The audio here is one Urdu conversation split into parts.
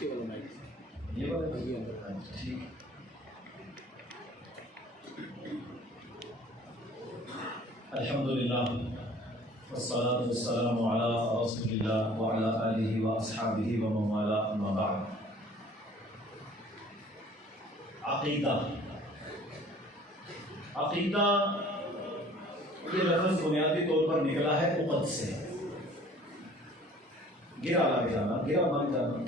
پیچھے والا مائک یہ والا ٹھیک. الحمدللہ والصلاة والسلام علی رسول اللہ وعلی آلہ واصحابہ ومن والاه اما بعد. عقیدہ یہ لفظ بنیادی طور پر نکلا ہے عقد سے. گرا لگ جانا، گرا بن جانا.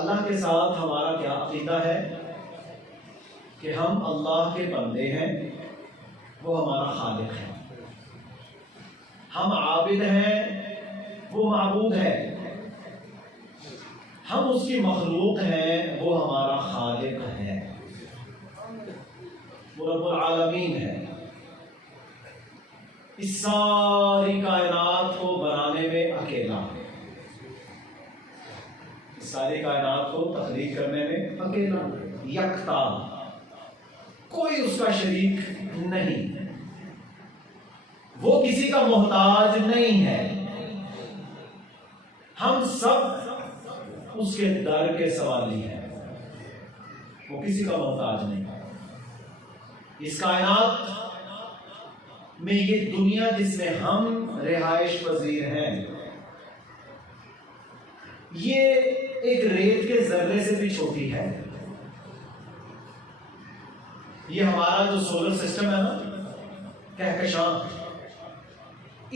اللہ کے ساتھ ہمارا کیا عقیدہ ہے کہ ہم اللہ کے بندے ہیں، وہ ہمارا خالق ہے. ہم عابد ہیں، وہ معبود ہے. ہم اس کی مخلوق ہیں، وہ ہمارا خالق ہے، وہ رب العالمین ہے. اس ساری کائنات کو بنانے میں اکیلا ہے، اس ساری کائنات کو تخلیق کرنے میں اکیلا، یکتا، کوئی اس کا شریک نہیں. وہ کسی کا محتاج نہیں ہے. ہم سب اس کے در کے سوالی ہیں، وہ کسی کا محتاج نہیں. اس کائنات میں یہ دنیا جس میں ہم رہائش پذیر ہیں، یہ ایک ریت کے ذرے سے بھی چھوٹی ہے. یہ ہمارا جو سولر سسٹم ہے نا، کہکشاں،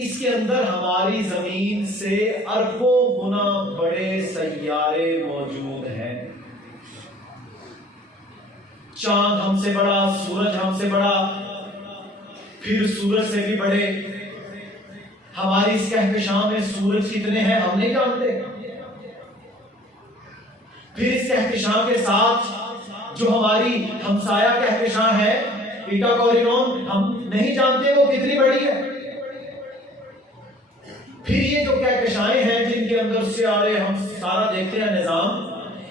اس کے اندر ہماری زمین سے اربوں گنا بڑے سیارے موجود ہیں. چاند ہم سے بڑا، سورج ہم سے بڑا، پھر سورج سے بھی بڑے. ہماری اس کہکشاں میں سورج کتنے ہیں ہم نہیں جانتے. پھر اس کہکشاں کے ساتھ جو ہماری ہمسایہ کہکشاں ہے ایٹا کورینون، ہم نہیں جانتے وہ کتنی بڑی ہے. پھر یہ جو کہکشائیں ہیں جن کے اندر سیارے ہم سارا دیکھتے ہیں نظام،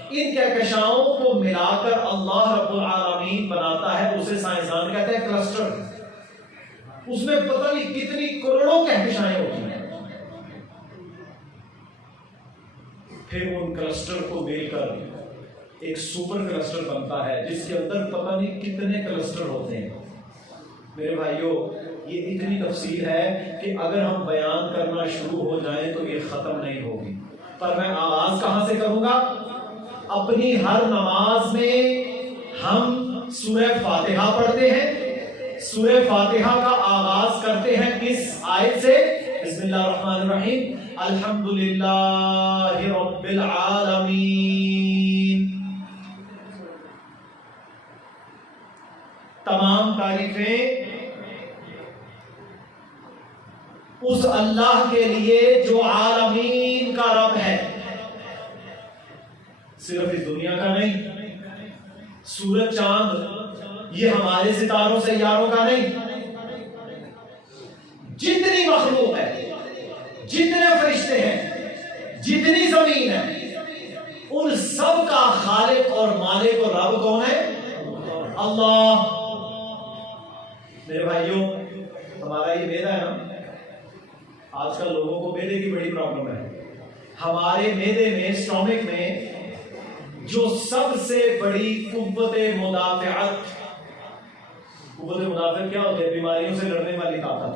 ان کہکشاؤں کو ملا کر اللہ رب العالمین بناتا ہے. اسے سائنسدان کہتے ہیں کلسٹر. اس میں پتہ نہیں کتنی کروڑوں کہکشائیں ہوتی ہیں. پھر ان کلسٹر کو مل کر ایک سپر کلسٹر بنتا ہے جس کے اندر پتہ نہیں کتنے کلسٹر ہوتے ہیں. میرے بھائیوں، یہ اتنی تفصیل ہے کہ اگر ہم بیان کرنا شروع ہو جائیں تو یہ ختم نہیں ہوگی. پر میں آغاز کہاں سے کروں گا؟ اپنی ہر نماز میں ہم سورہ فاتحہ پڑھتے ہیں. سورہ فاتحہ کا آغاز کرتے ہیں کس آیت سے؟ بسم اللہ الرحمن الرحیم، الحمدللہ رب العالمین. تمام تعریفیں اس اللہ کے لیے جو عالمین کا رب ہے، صرف اس دنیا کا نہیں. سورج چاند یہ ہمارے ستاروں سیاروں کا نہیں. جتنی مخلوق ہے، جتنے فرشتے ہیں، جتنی زمین ہے، ان سب کا خالق اور مالک اور رب کون ہے؟ اللہ. میرے بھائیوں، ہمارا یہ معدہ ہے نا، آج کل لوگوں کو معدے کی بڑی پرابلم ہے. ہمارے معدے میں، اسٹومک میں جو سب سے بڑی قوت مدافعت کیا ہوتی ہے؟ بیماریوں سے لڑنے والی طاقت.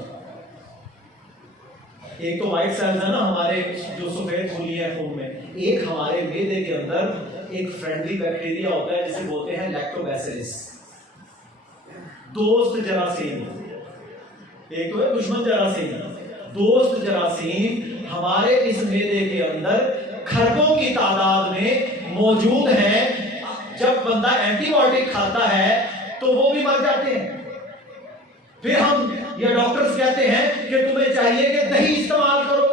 ایک تو وائٹ سیلز ہے نا ہمارے جو سفید خلی ہے خون میں. ایک ہمارے معدے کے اندر ایک فرینڈلی بیکٹیریا ہوتا ہے جسے بولتے ہیں لیکٹوبیسیلس، دوست جراثیم. ایک تو ہے دشمن جراثیم، دوست جراثیم ہمارے اس معدے کے اندر کھربوں کی تعداد میں موجود ہیں. جب بندہ اینٹی بایوٹک کھاتا ہے تو وہ بھی مر جاتے ہیں. پھر ہم یہ ڈاکٹرز کہتے ہیں کہ تمہیں چاہیے کہ دہی استعمال کرو.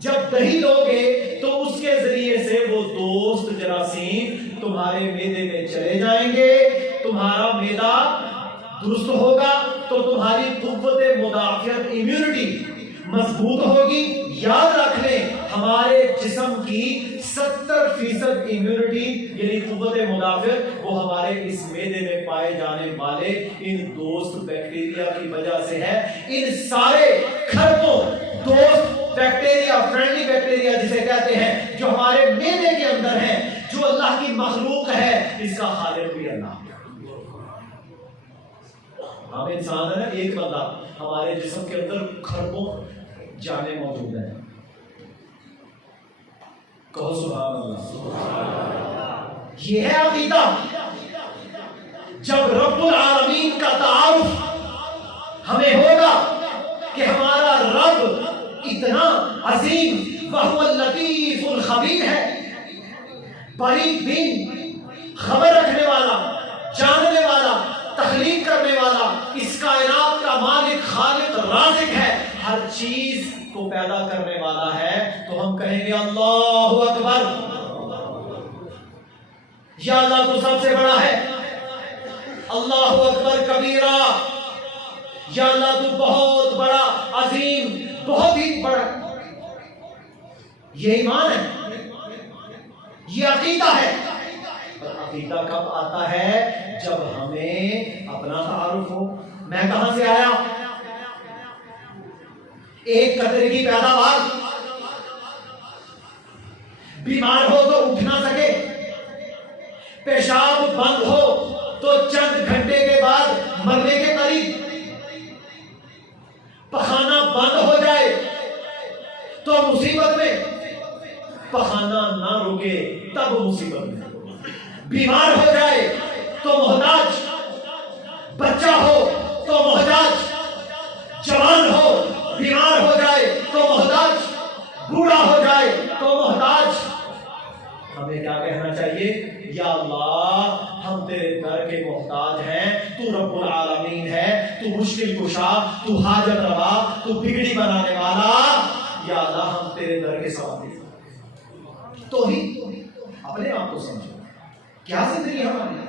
جب دہی لوگے تو اس کے ذریعے سے وہ دوست جراثیم تمہارے معدے میں چلے جائیں گے، تمہارا معدہ درست ہوگا تو تمہاری قوت مدافعت امیونٹی مضبوط ہوگی. یاد رکھ لیں، ہمارے جسم کی 70% امیونٹی یعنی قوت مدافعت وہ ہمارے اس معدے میں پائے جانے والے ان دوست بیکٹیریا کی وجہ سے ہے. ان سارے کھربوں دوست بیکٹیریا، فرینڈلی بیکٹیریا جسے کہتے ہیں، جو ہمارے معدے کے اندر ہیں، جو اللہ کی مخلوق ہے، اس کا خالق بھی اللہ ہے۔ ہم انسان ہے نا، ایک بندہ، ہمارے جسم کے اندر کھربوں جانیں موجود ہیں۔ کہو سبحان اللہ۔ یہ ہے عقیدہ۔ جب رب العالمین کا تعارف ہمیں ہوگا کہ ہمارا رب اتنا عظیم وہو اللطیف الخبیر ہے، بڑی بین، خبر رکھنے والا، جاننے والا، تخلیق کرنے والا، اس کائنات کا مالک، خالق، رازق ہے، ہر چیز کو پیدا کرنے والا ہے، تو ہم کہیں گے اللہ اکبر، یا اللہ تو سب سے بڑا ہے، اللہ اکبر کبیرہ، یا اللہ تو بہت بڑا، عظیم، بہت ہی بڑا۔ یہ ایمان ہے، یہ عقیدہ ہے۔ عقیدہ کب آتا ہے؟ جب ہمیں اپنا تعارف ہو، میں کہاں سے آیا، ایک قطرے کی پیداوار، بیمار ہو تو اٹھ نہ سکے، پیشاب بند ہو تو چند گھنٹے کے بعد مرنے کے قریب، پخانہ بند ہو جائے تو مصیبت میں، پخانہ نہ رکے تب مصیبت میں، بیمار ہو جائے تو محتاج، بچہ ہو تو محتاج، جوان ہو بیمار ہو جائے تو محتاج، بوڑھا ہو جائے تو محتاج۔ ہمیں کیا کہنا چاہیے؟ یا اللہ ہم تیرے در کے محتاج ہیں، تو رب العالمین ہے، تو مشکل کشا، تو حاجت روا، تو بگڑی بنانے والا، یا اللہ ہم تیرے در کے سوال ہیں۔ تو ہی اپنے آپ کو سمجھو، کیا زندگی ہماری؟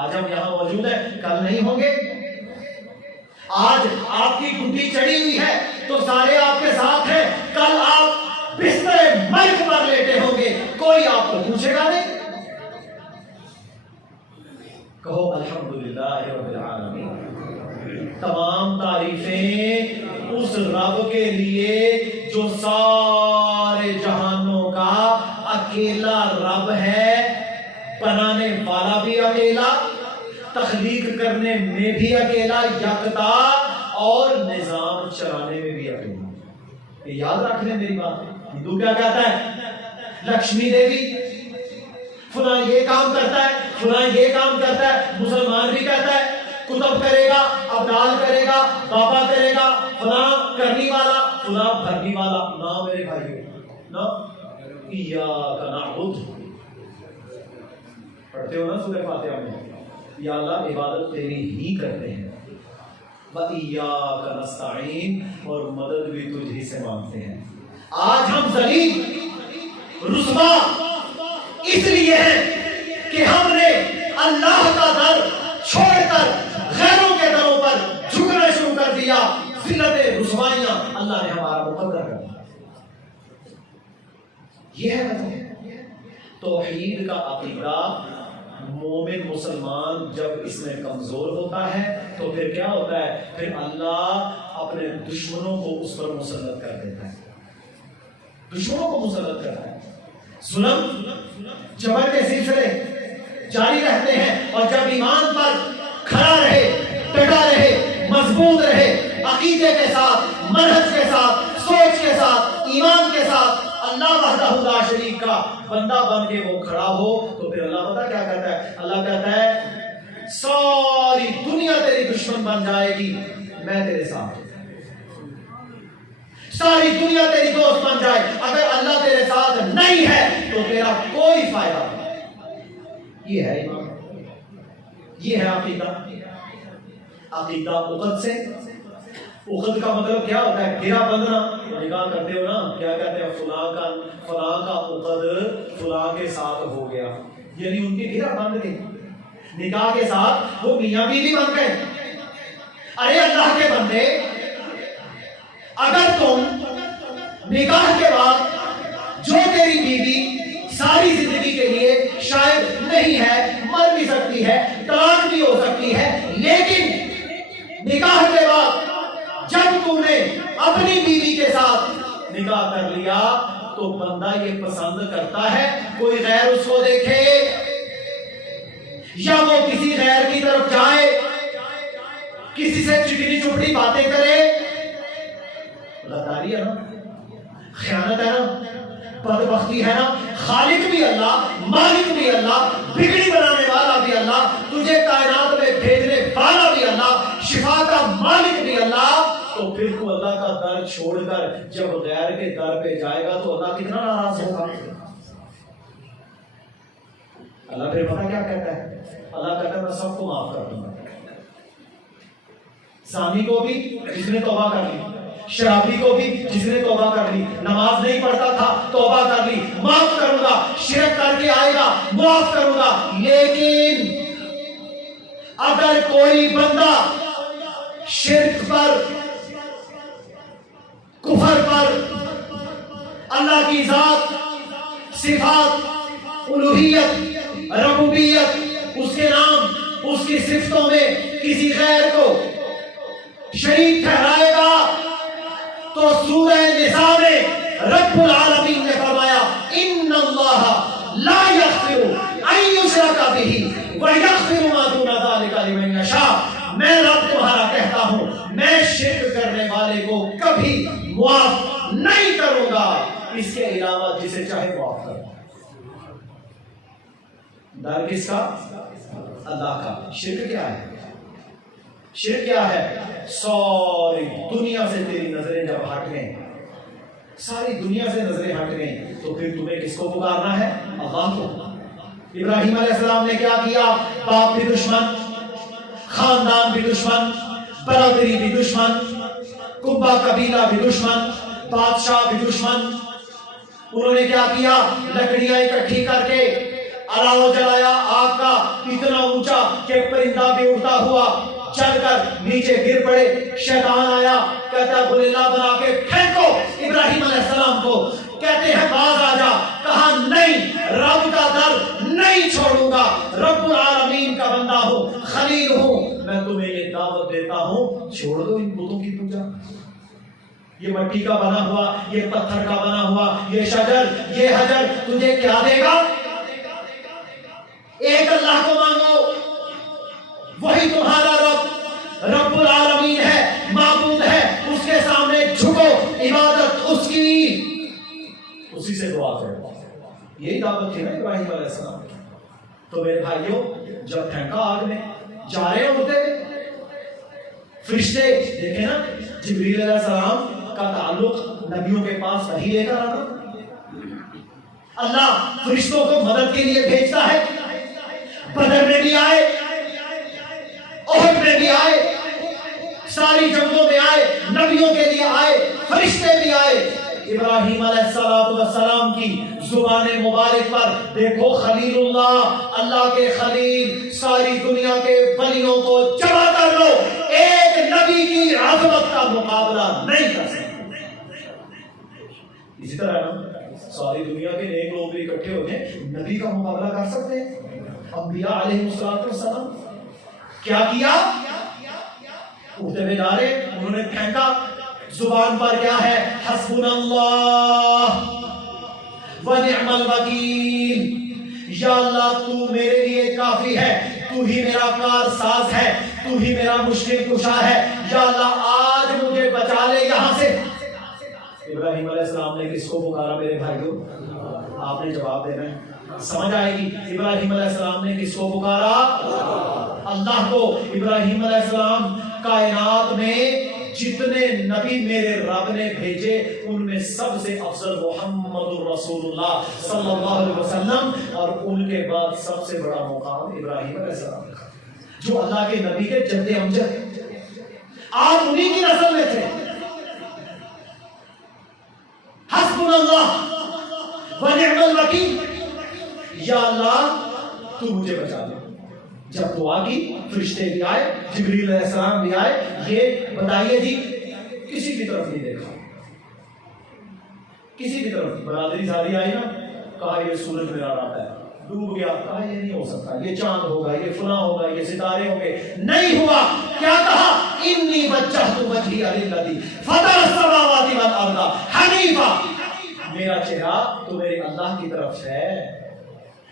آج ہم یہاں موجود ہیں، کل نہیں ہوں گے۔ آج آپ کی گھٹی چڑھی ہوئی ہے تو سارے آپ کے ساتھ ہیں، کل آپ بستر مرگ پر لیٹے ہوں گے، کوئی آپ کو پوچھے گا نہیں۔ کہو الحمدللہ رب العالمین۔ تمام تعریفیں اس رب کے لیے جو سارے جہانوں کا اکیلا رب ہے، بنانے والا بھی اکیلا، تخلیق کرنے میں بھی اکیلا، یکتا، اور نظام چلانے میں بھی اکیلا۔ یاد رکھ لیں میری بات۔ ہندو کیا کہتا ہے؟ لکشمی دیوی، فلاں یہ کام کرتا ہے، فلاں یہ کام کرتا ہے۔ مسلمان بھی کہتا ہے کتب کرے گا، ابدال کرے گا، بابا کرے گا، فلاں کرنی والا، فلاں بھرنی والا۔ نہ میرے بھائیو، نہ، ایاک نعبد، پڑھتے ہو نا سورہ فاتحہ میں، یا اللہ عبادت تیری ہی کرتے ہیں، وَإِيَّاكَ نَسْتَعِينُ، اور مدد بھی تجھ ہی سے مانگتے ہیں۔ آج ہم ذلیل، رسوا اس لیے ہیں کہ ہم نے اللہ کا در چھوڑ کر غیروں کے دروں پر جھکنا شروع کر دیا۔ ذلت، رسوائیاں اللہ نے ہمارا مقدر کر دیا۔ یہ ہے مطلب توحید کا عقیدہ۔ مومن مسلمان جب اس میں کمزور ہوتا ہے تو پھر کیا ہوتا ہے؟ پھر اللہ اپنے دشمنوں کو اس پر مسلط کر دیتا ہے، دشمنوں کو مسلط کرتا ہے۔ ظلم، جبر کے سلسلے جاری رہتے ہیں، اور جب ایمان پر کھڑا رہے، ڈٹا رہے، مضبوط رہے، عقیدے کے ساتھ، منہج کے ساتھ، سوچ کے ساتھ، ایمان کے ساتھ، اللہ وحدہ لا شریک کا بندہ بن کے وہ کھڑا ہو، تو پھر اللہ پتہ کیا کہتا ہے؟ اللہ کہتا ہے ساری دنیا تیری دشمن بن جائے گی، میں تیرے ساتھ ہوں۔ ساری دنیا تیری دوست بن جائے، اگر اللہ تیرے ساتھ نہیں ہے تو تیرا کوئی فائدہ نہیں۔ یہ ہے ایمان، یہ ہے عقیدہ۔ عقیدہ عقد سے، عقد کا مطلب کیا ہوتا ہے؟ گرا بندنا۔ نکاح کرتے ہو نا، کیا کہتے ہیں؟ فلاں کا عقد فلاں کے ساتھ ہو گیا، یعنی ان کی گرا بند گئی، نکاح کے ساتھ وہ میاں بیوی بن گئے۔ ارے اللہ کے بندے، اگر تم نکاح کے بعد جو تیری بیوی ساری زندگی کے لیے شاید نہیں ہے، مر بھی سکتی ہے، طلاق بھی ہو سکتی ہے، لیکن نکاح کے بعد جب تم نے اپنی بیوی کے ساتھ نکاح کر لیا تو بندہ یہ پسند کرتا ہے کوئی غیر اس کو دیکھے یا وہ کسی غیر کی طرف جائے, کسی سے چکنی چپڑی باتیں کرے. غداری ہے نا, خیانت ہے نا, بدبختی ہے نا. خالق بھی اللہ, مالک بھی اللہ, بگڑی بنانے والا بھی اللہ, تجھے کائنات میں بھیجنے والا بھی اللہ, شفا کا مالک بھی اللہ. تو پھر تو اللہ کا در چھوڑ کر جب غیر کے در پہ جائے گا تو اللہ کتنا ناراض ہوگا. اللہ پھر پتہ کیا کہتا ہے؟ اللہ کہتا ہے میں سب کو معاف کر دوں گا. زانی کو بھی جس نے توبہ کر لی, شرابی کو بھی جس نے توبہ کر لی, نماز نہیں پڑھتا تھا توبہ کر لی, معاف کروں گا. شرک کر کے آئے گا معاف کروں گا. لیکن اگر کوئی بندہ شرک پر, کفر پر, اللہ کی ذات, صفات, الوہیت, ربوبیت, اس کے نام, اس کی صفتوں میں کسی غیر کو شریک ٹھہرائے گا تو سورہ نساء میں رب العالمین نے فرمایا ان اللہ لا یغفر ان یشرک بہ ویغفر ما دون ذلک لمن یشاء. میں رب تمہارا کہتا ہوں میں شرک کرنے والے کو کبھی معاف نہیں کروں گا, اس کے علاوہ جسے چاہے معاف کروں. در کس کا؟ اللہ کا. شرک کیا ہے؟ شرک کیا ہے؟ ساری دنیا سے تیری نظریں جب ہٹ گئیں, ساری دنیا سے نظریں ہٹ گئیں تو پھر تمہیں کس کو پکارنا ہے؟ اللہ کو. ابراہیم علیہ السلام نے کیا کیا؟ باپ بھی دشمن, خاندان بھی دشمن, برادری بھی دشمن, کنبہ قبیلہ بھی دشمن, بادشاہ بھی دشمن. انہوں نے کیا کیا؟ لکڑیاں اکٹھی کر کے الاؤ جلایا آگ کا اتنا اونچا کہ پرندہ بھی اڑتا ہوا چل کر نیچے گر پڑے. شیطان آیا, کہتا ہے غلیلا بنا کے پھینکو ابراہیم علیہ السلام کو. کہتے ہیں باز آ جا. کہا نہیں, رب کا در نہیں چھوڑوں گا, رب العالمین کا بندہ ہوں, خلیل ہوں, میں تمہیں یہ دعوت دیتا ہوں چھوڑ دو ان بتوں کی پوجا. یہ مٹی کا بنا ہوا, یہ پتھر کا بنا ہوا, یہ شجر, یہ حجر تجھے کیا دے گا؟ ایک اللہ کو مانگو, وہی تمہارا رب, رب العالمین ہے, معبود ہے, اس کے سامنے جھکو, عبادت اس کی, اسی سے دعا کرو. یہی دعوت تھی نا ابراہیم علیہ السلام. تو میرے بھائیوں جب پھینکا آگ میں, جا رہے ہوتے فرشتے, دیکھیں نا جبریل علیہ السلام کا تعلق نبیوں کے پاس وحی لے کر آنا. اللہ فرشتوں کو مدد کے لیے بھیجتا ہے. بدر میں بھی آئے, احد میں بھی آئے, ساری جنگوں میں آئے, نبیوں کے لیے آئے, فرشتے بھی آئے. ابراہیم علیہ السلام کی زبان مبارک پر دیکھو خلیل اللہ, اللہ کے خلیل, ساری دنیا کے ولیوں کو جمع کر لو, ایک نبی کی عظمت کا مقابلہ نہیں کر سکتے. اسی طرح ساری دنیا کے نیک لوگ بھی اکٹھے ہو گئے, نبی کا مقابلہ کر سکتے ہیں؟ انبیاء علیہ السلام کیا کیا؟ اٹھتے ہوئے جا رہے, انہوں نے پھینکا, زبان پر کیا ہے؟ حسبنا اللہ ونعم الوکیل. یا اللہ تو میرے لیے کافی ہے, تو ہی میرا کار ساز ہے, تو ہی میرا مشکل کشا ہے. یا اللہ آج مجھے بچا لے یہاں سے. ابراہیم علیہ السلام نے کس کو پکارا میرے بھائیوں؟ آپ نے جواب دینا ہے, سمجھ آئے گی. ابراہیم علیہ السلام نے کس کو پکارا؟ اللہ کو. ابراہیم علیہ السلام کائنات میں جتنے نبی میرے رب نے بھیجے ان میں سب سے افضل محمد رسول اللہ صلی اللہ علیہ وسلم, اور ان کے بعد سب سے بڑا مقام ابراہیم علیہ السلام کا, جو اللہ کے نبی کے جد امجد, آپ انہی کی نسل میں تھے. حسبنا اللہ ونعم الوکیل. یا اللہ تو مجھے بچا دے. جب دعا کی فرشتے بھی آئے, جبریل علیہ السلام بھی آئے, یہ بتائیے جی کسی کی طرف نہیں دیکھا, کسی کی طرف. برادری ساری آئی نا, کہا یہ سورج میرا رات ہے, ڈوب گیا, کہا یہ نہیں ہو سکتا, یہ چاند ہوگا, یہ فلاں ہوگا, یہ ستارے ہوں گے. نہیں ہوا. کیا کہا؟ انی وجہت وجہی للذی فطر السماوات والارض حنیفا. میرا چہرہ تو میرے اللہ کی طرف ہے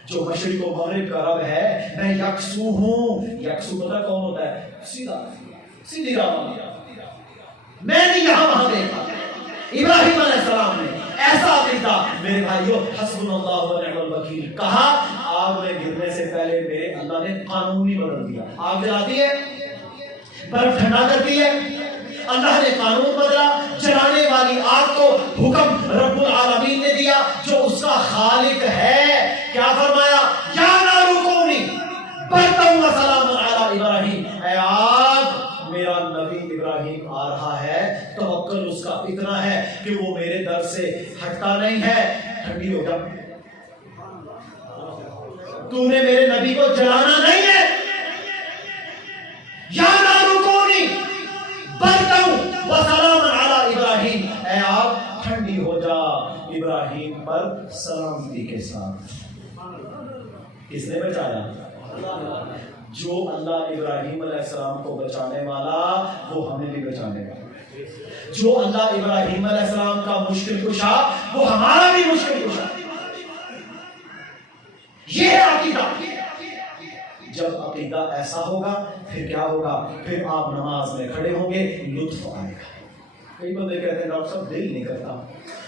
جو مشرق و مغرب کا رب ہے. میں یکسو ہوں. یکسو پتہ کون ہوتا ہے؟ سیدھا سیدھی راہ. میں نے یہاں وہاں دیکھا. ابراہیم علیہ السلام نے ایسا عقیدہ میرے بھائیو حسبنا اللہ ونعم الوکیل کہا. آگ میں گرنے سے پہلے میرے اللہ نے قانون ہی بدل دیا. آگ جلاتی ہے، برف ٹھنڈا کرتی ہے، اللہ نے قانون بدلا. جلانے والی آگ کو حکم رب العالمین نے دیا جو اس کا خالق ہے. کیا فرمایا؟ یا نار کونی برداً و سلاما علی ابراہیم. اے آگ، میرا نبی ابراہیم آ رہا ہے، توکل اس کا اتنا ہے کہ وہ میرے در سے ہٹتا نہیں ہے. ٹھنڈی ہو جا. تو نے میرے نبی کو جلانا نہیں ہے. یا نار کونی برداً و سلاما علی ابراہیم. اے آگ ٹھنڈی ہو جا ابراہیم پر سلامتی کے ساتھ. کس نے بچایا؟ جو اللہ ابراہیم علیہ السلام کو بچانے والا وہ ہمیں بھی بچانے والا. جو اللہ ابراہیم علیہ السلام کا مشکل کشا وہ ہمارا بھی مشکل کشا. یہ ہے عقیدہ. جب عقیدہ ایسا ہوگا پھر کیا ہوگا؟ پھر آپ نماز میں کھڑے ہوں گے، لطف آئے گا. کئی بندے کہتے ہیں ڈاکٹر صاحب دل نہیں کرتا،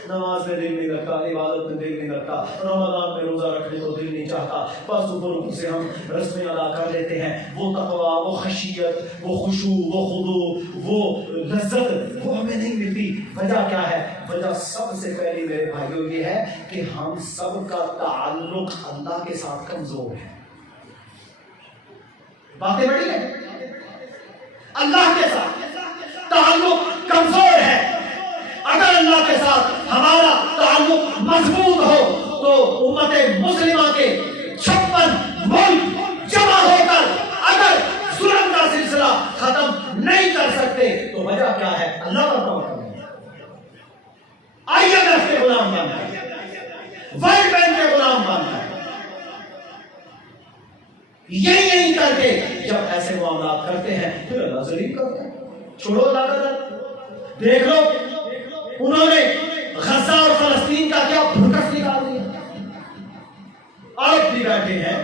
نماز میں دل نہیں کرتا، عبادت میں دل نہیں کرتا، رمضان میں روزہ رکھنے کو دل نہیں چاہتا، بس اوپر سے ہم رسمیں ادا کر لیتے ہیں. وہ تقویٰ، وہ خشیت، وہ خشوع، وہ خضوع، وہ لذت وہ ہمیں نہیں ملتی. وجہ کیا ہے؟ وجہ سب سے پہلی میرے بھائیوں یہ ہے کہ ہم سب کا تعلق اللہ کے ساتھ کمزور ہے. باتیں بڑی ہیں. اللہ کے ساتھ تعلق کمزور ہے. اگر اللہ کے ساتھ ہمارا تعلق مضبوط ہو تو امت مسلمہ کے 56 ملک جمع ہو کر اگر ظلم کا سلسلہ ختم نہیں کر سکتے تو وجہ کیا ہے؟ اللہ کا توکل. آئیے کے غلام بن کر، ورلڈ بینک کے غلام بن کر، یہی کر کے جب ایسے معاملات کرتے ہیں پھر اللہ ذلیل کرتا ہے. چھوڑو اللہ کا در. دیکھ لو انہوں نے غزہ اور فلسطین کا کیا بھوکس نکال دیا. عرب بھی بیٹھے ہیں،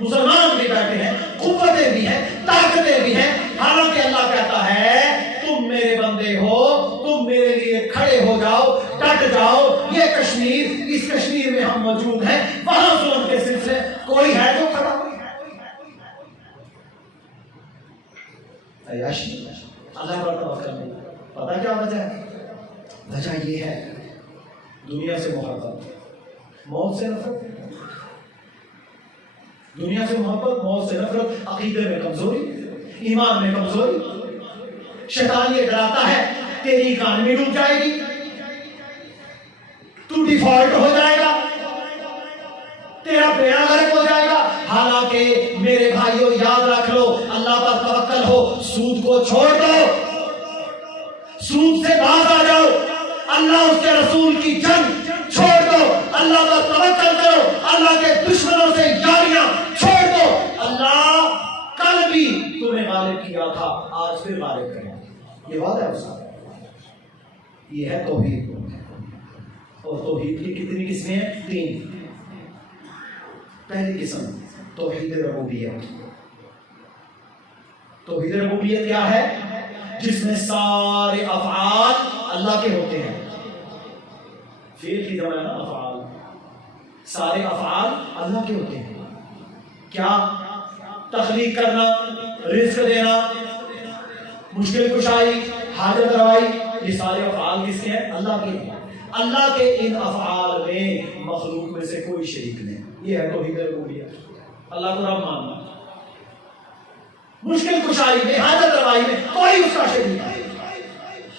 مسلمان بھی بیٹھے ہیں، قوتیں بھی ہیں، طاقتیں بھی ہیں، حالانکہ اللہ کہتا ہے تم میرے بندے ہو، تم میرے لیے کھڑے ہو جاؤ، ڈٹ جاؤ. یہ کشمیر، اس کشمیر میں ہم موجود ہیں، وہاں ظلم کے سلسلے کوئی ہے جو کھڑا ہو. عیاشی اللہ پر توکل نہیں. پتہ کیا وجہ ہے؟ وجہ یہ ہے دنیا سے محبت، موت سے نفرت. دنیا سے محبت، موت سے نفرت، عقیدے میں کمزوری، ایمان میں کمزوری. شیطان یہ ڈراتا ہے تیری اکانومی ڈوب جائے گی، تو ڈیفالٹ ہو جائے گا، تیرا بیڑا غرق ہو جائے گا. حالانکہ میرے بھائیوں یاد رکھ لو، اللہ پر توکل ہو، سود کو چھوڑ دو، سود سے باز آ جاؤ، اللہ اس کے رسول کی جنگ چھوڑ دو، اللہ پر توکل کرو، اللہ کے دشمنوں سے یاریاں چھوڑ دو. اللہ کل بھی تمہیں غالب کیا تھا، آج پھر غالب کرے. یہ بات ہے اس کا. یہ ہے توحید. اور توحید کی کتنی قسمیں ہیں؟ 3. پہلی قسم توحید ربوبیت. توحید ربوبیت کیا ہے؟ جس میں سارے افعال اللہ کے ہوتے ہیں. فعل کی جمع ہے نا افعال. سارے افعال اللہ کے ہوتے ہیں. کیا؟ تخلیق کرنا، رزق دینا، مشکل کشائی، حاجت روائی، یہ سارے افعال کس کے ہیں؟ اللہ کے ہیں. اللہ کے ان افعال میں مخلوق میں سے کوئی شریک نہیں. یہ ہے توحید ربوبیت. اللہ کو رب ماننا. مشکل کشائی میں، حاجت روائی میں کوئی اس کا شریک نہیں.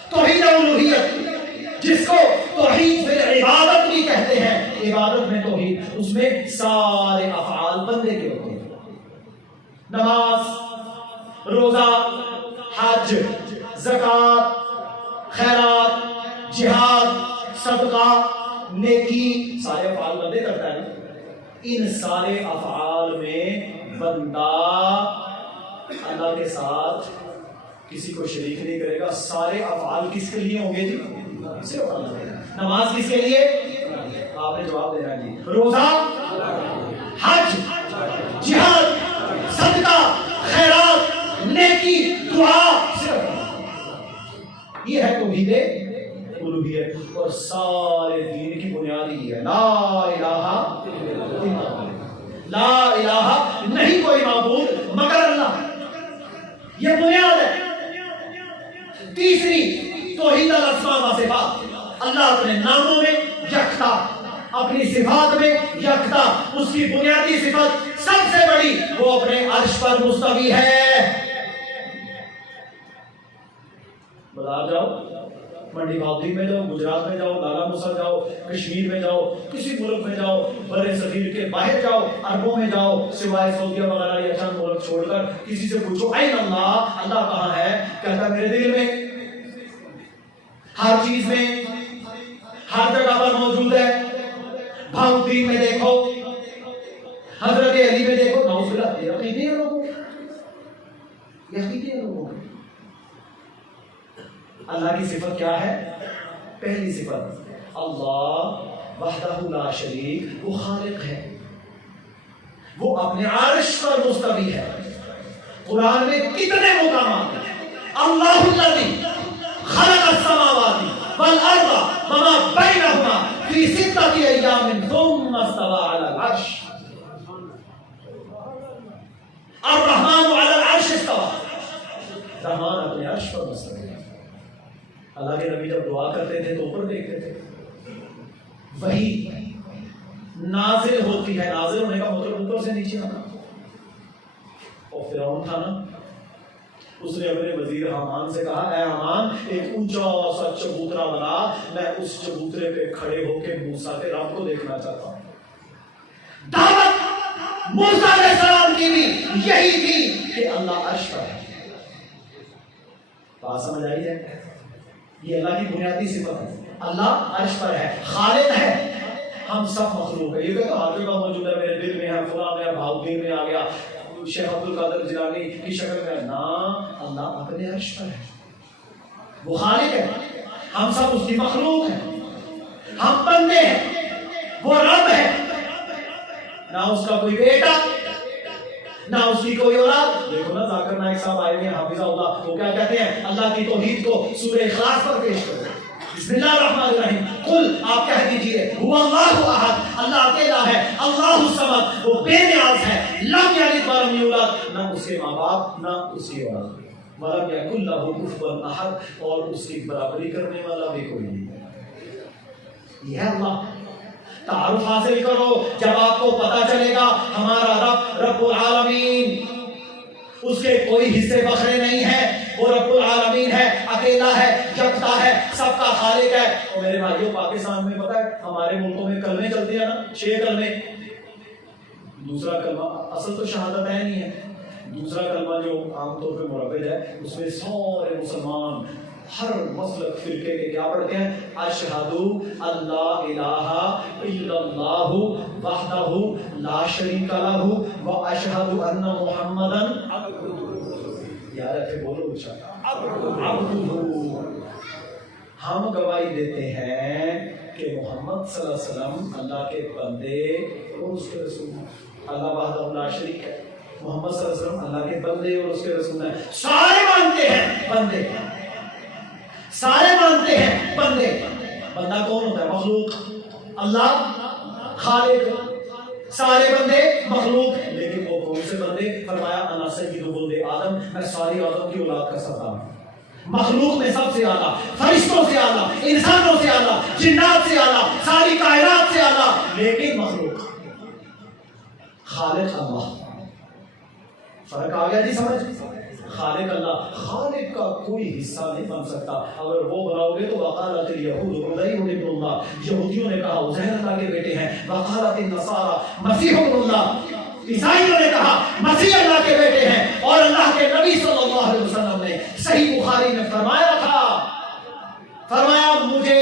توحید الوہیت جس کو توحید فی العبادت بھی کہتے ہیں. عبادت میں توحید، اس میں سارے افعال بندے کے ہوتے ہیں. نماز، روزہ، حج، زکوٰۃ، خیرات، جہاد، صدقہ، نیکی، سارے افعال بندے کرتا ہے. ان سارے افعال میں بندہ اللہ کے ساتھ کسی کو شریک نہیں کرے گا. سارے افعال کس کے لیے ہوں گے جی؟ صرف اللہ. نماز کس کے لیے؟ آپ نے جواب دینا جی. روزہ، حج، جہاد، صدقہ، خیرات، نیکی، دعا، صرف یہ ہے توحید الوہیت. اور سارے دین کی بنیاد یہ ہے لا الہ الا اللہ. لا الہ، نہیں کوئی معبود مگر اللہ، یہ بنیاد ہے. تیسری توحید الاسماء و صفات، اللہ اپنے ناموں میں یکتا، اپنی صفات میں یکتا. اس کی بنیادی صفت سب سے بڑی وہ اپنے عرش پر مستوی ہے. بازار جاؤ، منڈی بھاؤدین میں جاؤ، گجرات میں جاؤ، لالا موسا جاؤ، کشمیر میں جاؤ، کسی ملک میں جاؤ، بر صغیر کے باہر جاؤ، عربوں میں جاؤ، سوائے سعودیہ وغیرہ یا چند ملک چھوڑ کر کسی سے پوچھو این اللہ، اللہ کہاں ہے؟ کہتا میرے دل میں، ہر چیز میں، ہر جگہ پر موجود ہے. بھاؤدین میں دیکھو، حضرت علی میں دیکھو. نعوذ باللہ، یہ عقیدے ہیں لوگوں، یہ عقیدے ہیں لوگوں. اللہ کی صفت کیا ہے؟ پہلی صفت اللہ وحدہ لا شریک، وہ خالق ہے، وہ اپنے عرش پر مستوی ہے. قرآن میں کتنے مقامات ہیں؟ اللہ الذی خلق السماوات والارض وما بینہما فی ستۃ ایام ثم استوى علی العرش. الرحمن علی العرش استوى، رحمان اپنے عرش پر مستوی ہے. اللہ کے نبی جب دعا کرتے تھے تو اوپر دیکھتے تھے. وہی نازل ہوتی ہے، نازل ہونے کا مطلب اوپر سے نیچے آنا. اور فرعون تھا نا، اس نے اپنے وزیر حامان سے کہا اے حامان ایک اونچا سا چبوترا بنا، میں اس چبوترے پہ کھڑے ہو کے موسیٰ کے رب کو دیکھنا چاہتا ہوں. دعوت موسیٰ علیہ السلام کی بھی یہی تھی کہ اللہ عرش پر ہے. بات سمجھ آئی ہے؟ یہ اللہ کی بنیادی صفت ہے. اللہ عرش پر ہے، خالق ہے، ہم سب مخلوق ہے. یہ کہ ہر جگہ موجود ہے، میرے دل میں ہے، فلاں میں ہے، بھاؤدین میں آ گیا، شیخ عبد القادر جیلانی کی شکل میں. نا، اللہ اپنے عرش پر ہے، وہ خالق ہے، ہم سب اس کی مخلوق ہیں، ہم بندے ہیں، وہ رب ہے. نہ اس کا کوئی بیٹا، نہ اس کی کوئی اولاد. دیکھو نا ذاکر نائک صاحب آئے ہیں حافظہ اللہ، وہ کیا کہتے ہیں؟ اللہ کی توحید کو سورہ اخلاص پر پیش کرو. بسم اللہ الرحمن الرحیم، قل آپ کہہ دیجئے هو اللہ احد، اللہ اکیلا ہے، اللہ الصمد، وہ بے نیاز ہے، لم یلد ولم یولد، نہ اس کے ماں باپ نہ اس کی اولاد، ولم یکن لہ کفوا احد، اور اس کی برابری کرنے والا بھی کوئی نہیں. یہ ہے اللہ. تعارف حاصل کرو، جب آپ کو پتا چلے گا ہمارا رب رب العالمین، اس کے کوئی حصے بکھرے نہیں ہیں، وہ رب العالمین ہے، اکیلا ہے، یکتا ہے، سب کا خالق ہے. اور میرے بھائیوں پاکستان میں پتہ ہے ہمارے ملکوں میں کلمے چلتے ہیں نا، 6 کلمے. دوسرا کلمہ اصل تو شہادت ہے نہیں ہے، دوسرا کلمہ جو عام طور پہ مربد ہے، اس میں سارے مسلمان ہر مسلک فرقے کے کیا پڑھتے ہیں؟ اشہد اللہ الہ الا اللہ وحدہ لا شریک لہ و اشہد ان محمدا یار ایسے بولو عبدہ. ہم گواہی دیتے ہیں کہ محمد صلی اللہ علیہ وسلم اللہ کے بندے اور اس کے رسول ہیں. اللہ وحدہ لا شریک ہے، محمد صلی اللہ علیہ وسلم اللہ کے بندے اور اس کے رسول ہیں. سارے مانتے ہیں بندے، سارے مانتے ہیں بندے. بندہ کون ہوتا ہے؟ مخلوق. اللہ خالق، سارے بندے مخلوق. لیکن وہ کون سے بندے؟ فرمایا انا سید ولد آدم، میں ساری آدم کی اولاد کا سردار ہوں. مخلوق میں سب سے اعلیٰ، فرشتوں سے اعلیٰ، انسانوں سے اعلیٰ، جنات سے اعلیٰ، ساری کائنات سے اعلیٰ. لیکن مخلوق، خالق اللہ. فرق آ گیا جی سمجھ؟ خالق اللہ، خالق کا کوئی حصہ نہیں بن سکتا. اگر وہ بناؤ گے تو وقالت الیہود عزیر ابن اللہ، یہودیوں نے کہا عزیر اللہ کے بیٹے ہیں. وقالت النصارى مسیح ابن اللہ، عیسائیوں نے کہا مسیح اللہ کے بیٹے ہیں. اور اللہ کے نبی صلی اللہ علیہ وسلم نے صحیح بخاری میں فرمایا تھا، فرمایا مجھے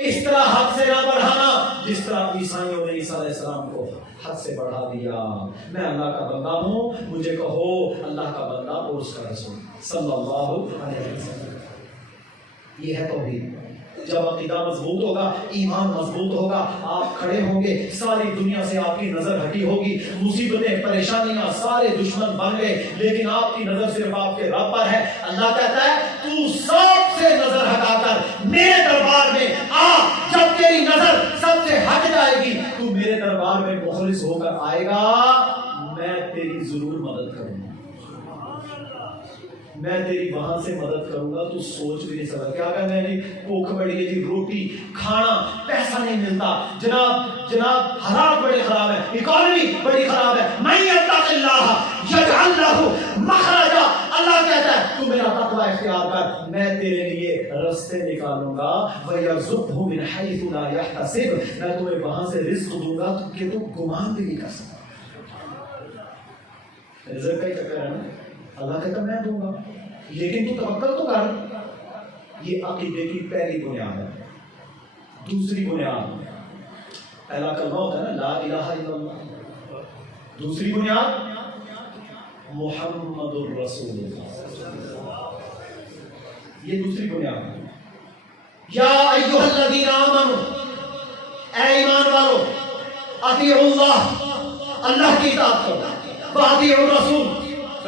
اس طرح حد سے نہ بڑھانا جس طرح عیسائیوں نے عیسیٰ علیہ السلام کو حد سے بڑھا دیا. میں اللہ کا بندہ ہوں، مجھے کہو اللہ کا بندہ اور اس کا رسول صلی اللہ علیہ وسلم. یہ ہے توحید. جب عقیدہ مضبوط ہوگا، ایمان مضبوط ہوگا، آپ کھڑے ہوں گے، ساری دنیا سے آپ کی نظر ہٹی ہوگی، مصیبتیں پریشانیاں سارے دشمن بن گئے، لیکن آپ کی نظر صرف آپ کے رب پر ہے۔ اللہ کہتا ہے تو سب سے نظر ہٹا کر میرے دربار میں آ، جب تیری نظر سب سے ہٹ جائے گی تو میرے دربار میں مخلص ہو کر آئے گا، میں تیری ضرور مدد کروں گا، میں تیری وہاں سے مدد کروں گا، تو سوچ بھی نہیں سکتا۔ کیا کرنا ہے جی؟ بھوک بڑی ہے جی، روٹی کھانا، پیسہ نہیں ملتا، جناب حالات بڑے خراب ہیں، اکانومی بڑی خراب ہے، من یتق اللہ یجعل لہ مخرجا، اللہ کہتا ہے تو میرا تقوی اختیار کر، میں تیرے لیے راستے نکالوں گا، وَيَرْزُقْهُ مِنْ حَيْثُ لَا يَحْتَسِبُ، میں تمہیں وہاں سے رزق دوں گا کہ تم گمان بھی نہیں کر سکتا۔ رزق کا ہی چکر ہے نا، اللہ کہتا میں دوں گا، لیکن تو توکل تو کر۔ یہ عقیدے کی پہلی بنیاد ہے۔ دوسری بنیاد، پہلا کلمہ ہوتا ہے نا لا الہ الا اللہ، دوسری بنیاد محمد الرسول اللہ، یہ دوسری بنیاد ہے۔ یا ایھا الذین آمنوا، اے ایمان والو، اطیعوا اللہ، اللہ کی اطاعت کرو، واطیعوا الرسول،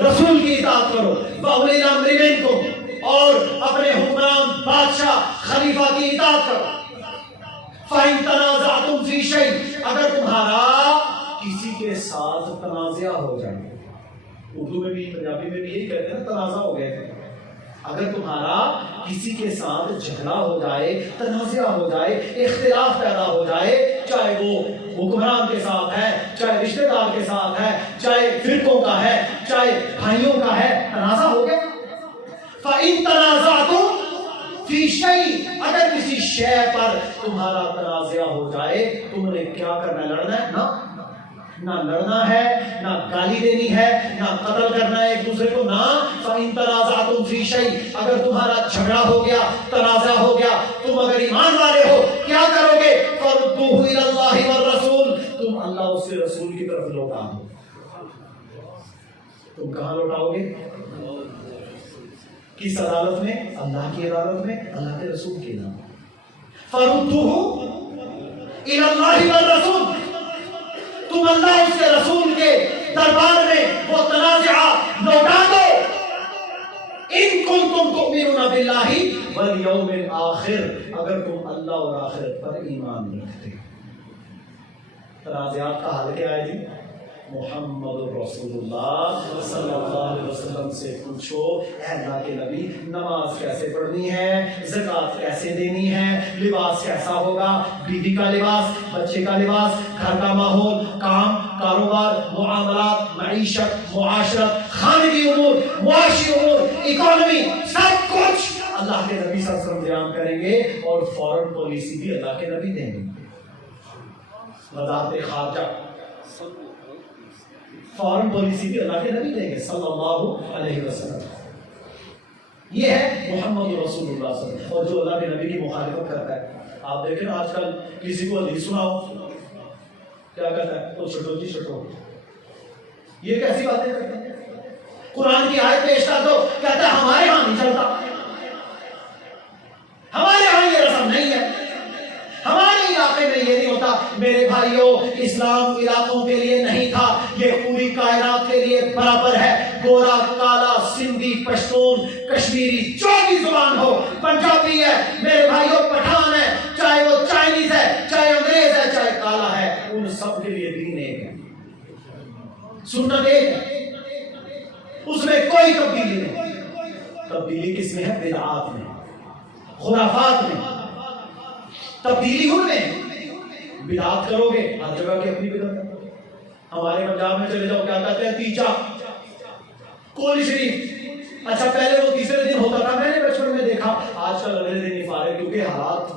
رسول کی اطاعت کرو، واولی الامر منکم، اور اپنے حکمران بادشاہ خلیفہ کی اطاعت کرو۔ فَإِن تَنَازَعْتُمْ فِي شَيْءٍ، اگر تمہارا کسی کے ساتھ تنازع ہو جائے، اردو میں بھی پنجابی میں بھی یہی کہتے ہیں تنازع ہو گئے، اگر تمہارا کسی کے ساتھ جھگڑا ہو جائے، تنازع ہو جائے، اختلاف پیدا ہو جائے، چاہے وہ حکمران کے ساتھ ہے، چاہے رشتہ دار کے ساتھ ہے، چاہے فرقوں کا ہے، چاہے بھائیوں کا ہے، تنازع ہو گیا۔ فَإِن تَنَازَعْتُمْ فِي شَيْءٍ، اگر کسی شے پر تمہارا تنازع ہو جائے، تم نے کیا کرنا ہے؟ لڑنا ہے؟ نہ لڑنا ہے، نہ گالی دینی ہے، نہ قتل کرنا ہے ایک دوسرے کو، نہ۔ فَإِن تَنَازَعْتُمْ فِي شَيْءٍ، اگر تمہارا جھگڑا ہو گیا، تنازع ہو گیا، تم اگر ایمان والے ہو کیا کرو گے؟ فَرُدُّوهُ إِلَى اللَّهِ وَالرَّسُولِ، تم اللہ اس کے رسول کی طرف لوٹا دو۔ تم کہاں لوٹاؤ گے؟ کس عدالت میں؟ اللہ کی عدالت میں، اللہ کے رسول کی عدالت میں۔ فَرُدُّوهُ إِلَى اللَّهِ وَالرَّسُولِ، تم اللہ اس کے رسول کے دربار میں وہ تنازع لوٹا دو۔ ان کنتم تؤمنون باللہ والیوم الآخر، اگر تم اللہ اور آخرت پر ایمان رکھتے۔ تنازعات کا حل کیا ہے جی؟ محمد رسول اللہ صلی اللہ علیہ وسلم سے پوچھو، اے اللہ کے نبی نماز کیسے پڑھنی ہے، زکوٰۃ کیسے دینی ہے، لباس کیسا ہوگا، بیوی کا لباس، بچے کا لباس، گھر کا ماحول، کام، کاروبار، معاملات، معیشت، معاشرت، خاندانی امور، معاشی امور، اکانومی، سب کچھ اللہ کے نبی صلی اللہ علیہ وسلم بیان کریں گے، اور فورن پالیسی بھی اللہ کے نبی دیں گے۔ وزارت خارجہ فارن پالیسی بھی اللہ کے نبی دیں گے صلی اللہ علیہ وسلم۔ یہ ہے محمد رسول اللہ صلی اللہ علیہ وسلم۔ اور جو اللہ کے نبی کی مخالفت کرتا ہے، آپ دیکھیں نا آج کل کسی کو حدیث سناؤ کیا کہتا ہے؟ تو چھٹو جی چھٹو، یہ کیسی باتیں کرتے ہیں؟ قرآن کی آیت پیش کر دو، کہتا ہے ہمارے ہاں نہیں چلتا، ہمارے ہاں یہ رسم نہیں ہے، ہمارے علاقے میں یہ نہیں ہوتا۔ میرے بھائیوں، اسلام علاقوں کے لیے نہیں تھا، یہ پوری کائنات کے لیے برابر ہے۔ گورا، کالا، سندھی، پشتون، کشمیری، جو بھی زبان ہو، پنجابی ہے میرے بھائیوں، پٹھان ہے، چاہے وہ چائنیز ہے، چاہے انگریز ہے، چاہے کالا ہے، ان سب کے لیے دین ایک ہے، سنت ایک ہے، اس میں کوئی تبدیلی نہیں۔ تبدیلی کس میں ہے؟ بدعات میں، خرافات میں، تبدیلی ان میں۔ بدعات کرو گے، ہر جگہ کی اپنی بدعت ہے۔ ہمارے پنجاب میں چلے جاؤ، کیا کہتے ہیں؟ تیجا، کولی شریف۔ اچھا پہلے وہ تیسرے دن ہوتا تھا، میں نے بچپن میں دیکھا، آج کل اگلے دن ہی فارغ، کیونکہ حالات،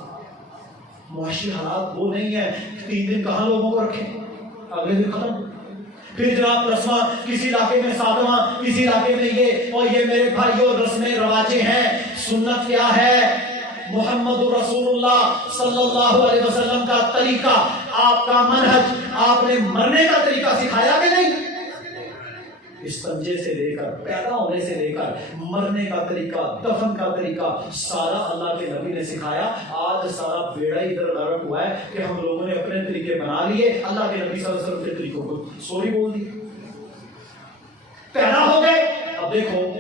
معاشی حالات وہ نہیں ہے۔ 3 دن کہاں لوگوں کو رکھیں، اگلے دن ختم۔ پھر جناب رسماں، کسی علاقے میں ساتواں، کسی علاقے میں یہ، اور یہ میرے بھائیوں رسمیں رواجیں ہیں۔ سنت کیا ہے؟ محمد رسول اللہ صلی اللہ علیہ وسلم کا طریقہ، آپ کا منہج، آپ نے مرنے کا طریقہ سکھایا کہ نہیں؟ اس پنجے سے لے کر پیدا ہونے سے لے کر مرنے کا طریقہ، دفن کا طریقہ سارا اللہ کے نبی نے سکھایا. آج سارا بیڑا ادھر غرق ہوا ہے کہ ہم لوگوں نے اپنے طریقے بنا لیے، اللہ کے نبی صلی اللہ علیہ وسلم کے طریقوں کو سوری بول دی. پیدا ہو گئے، اب دیکھو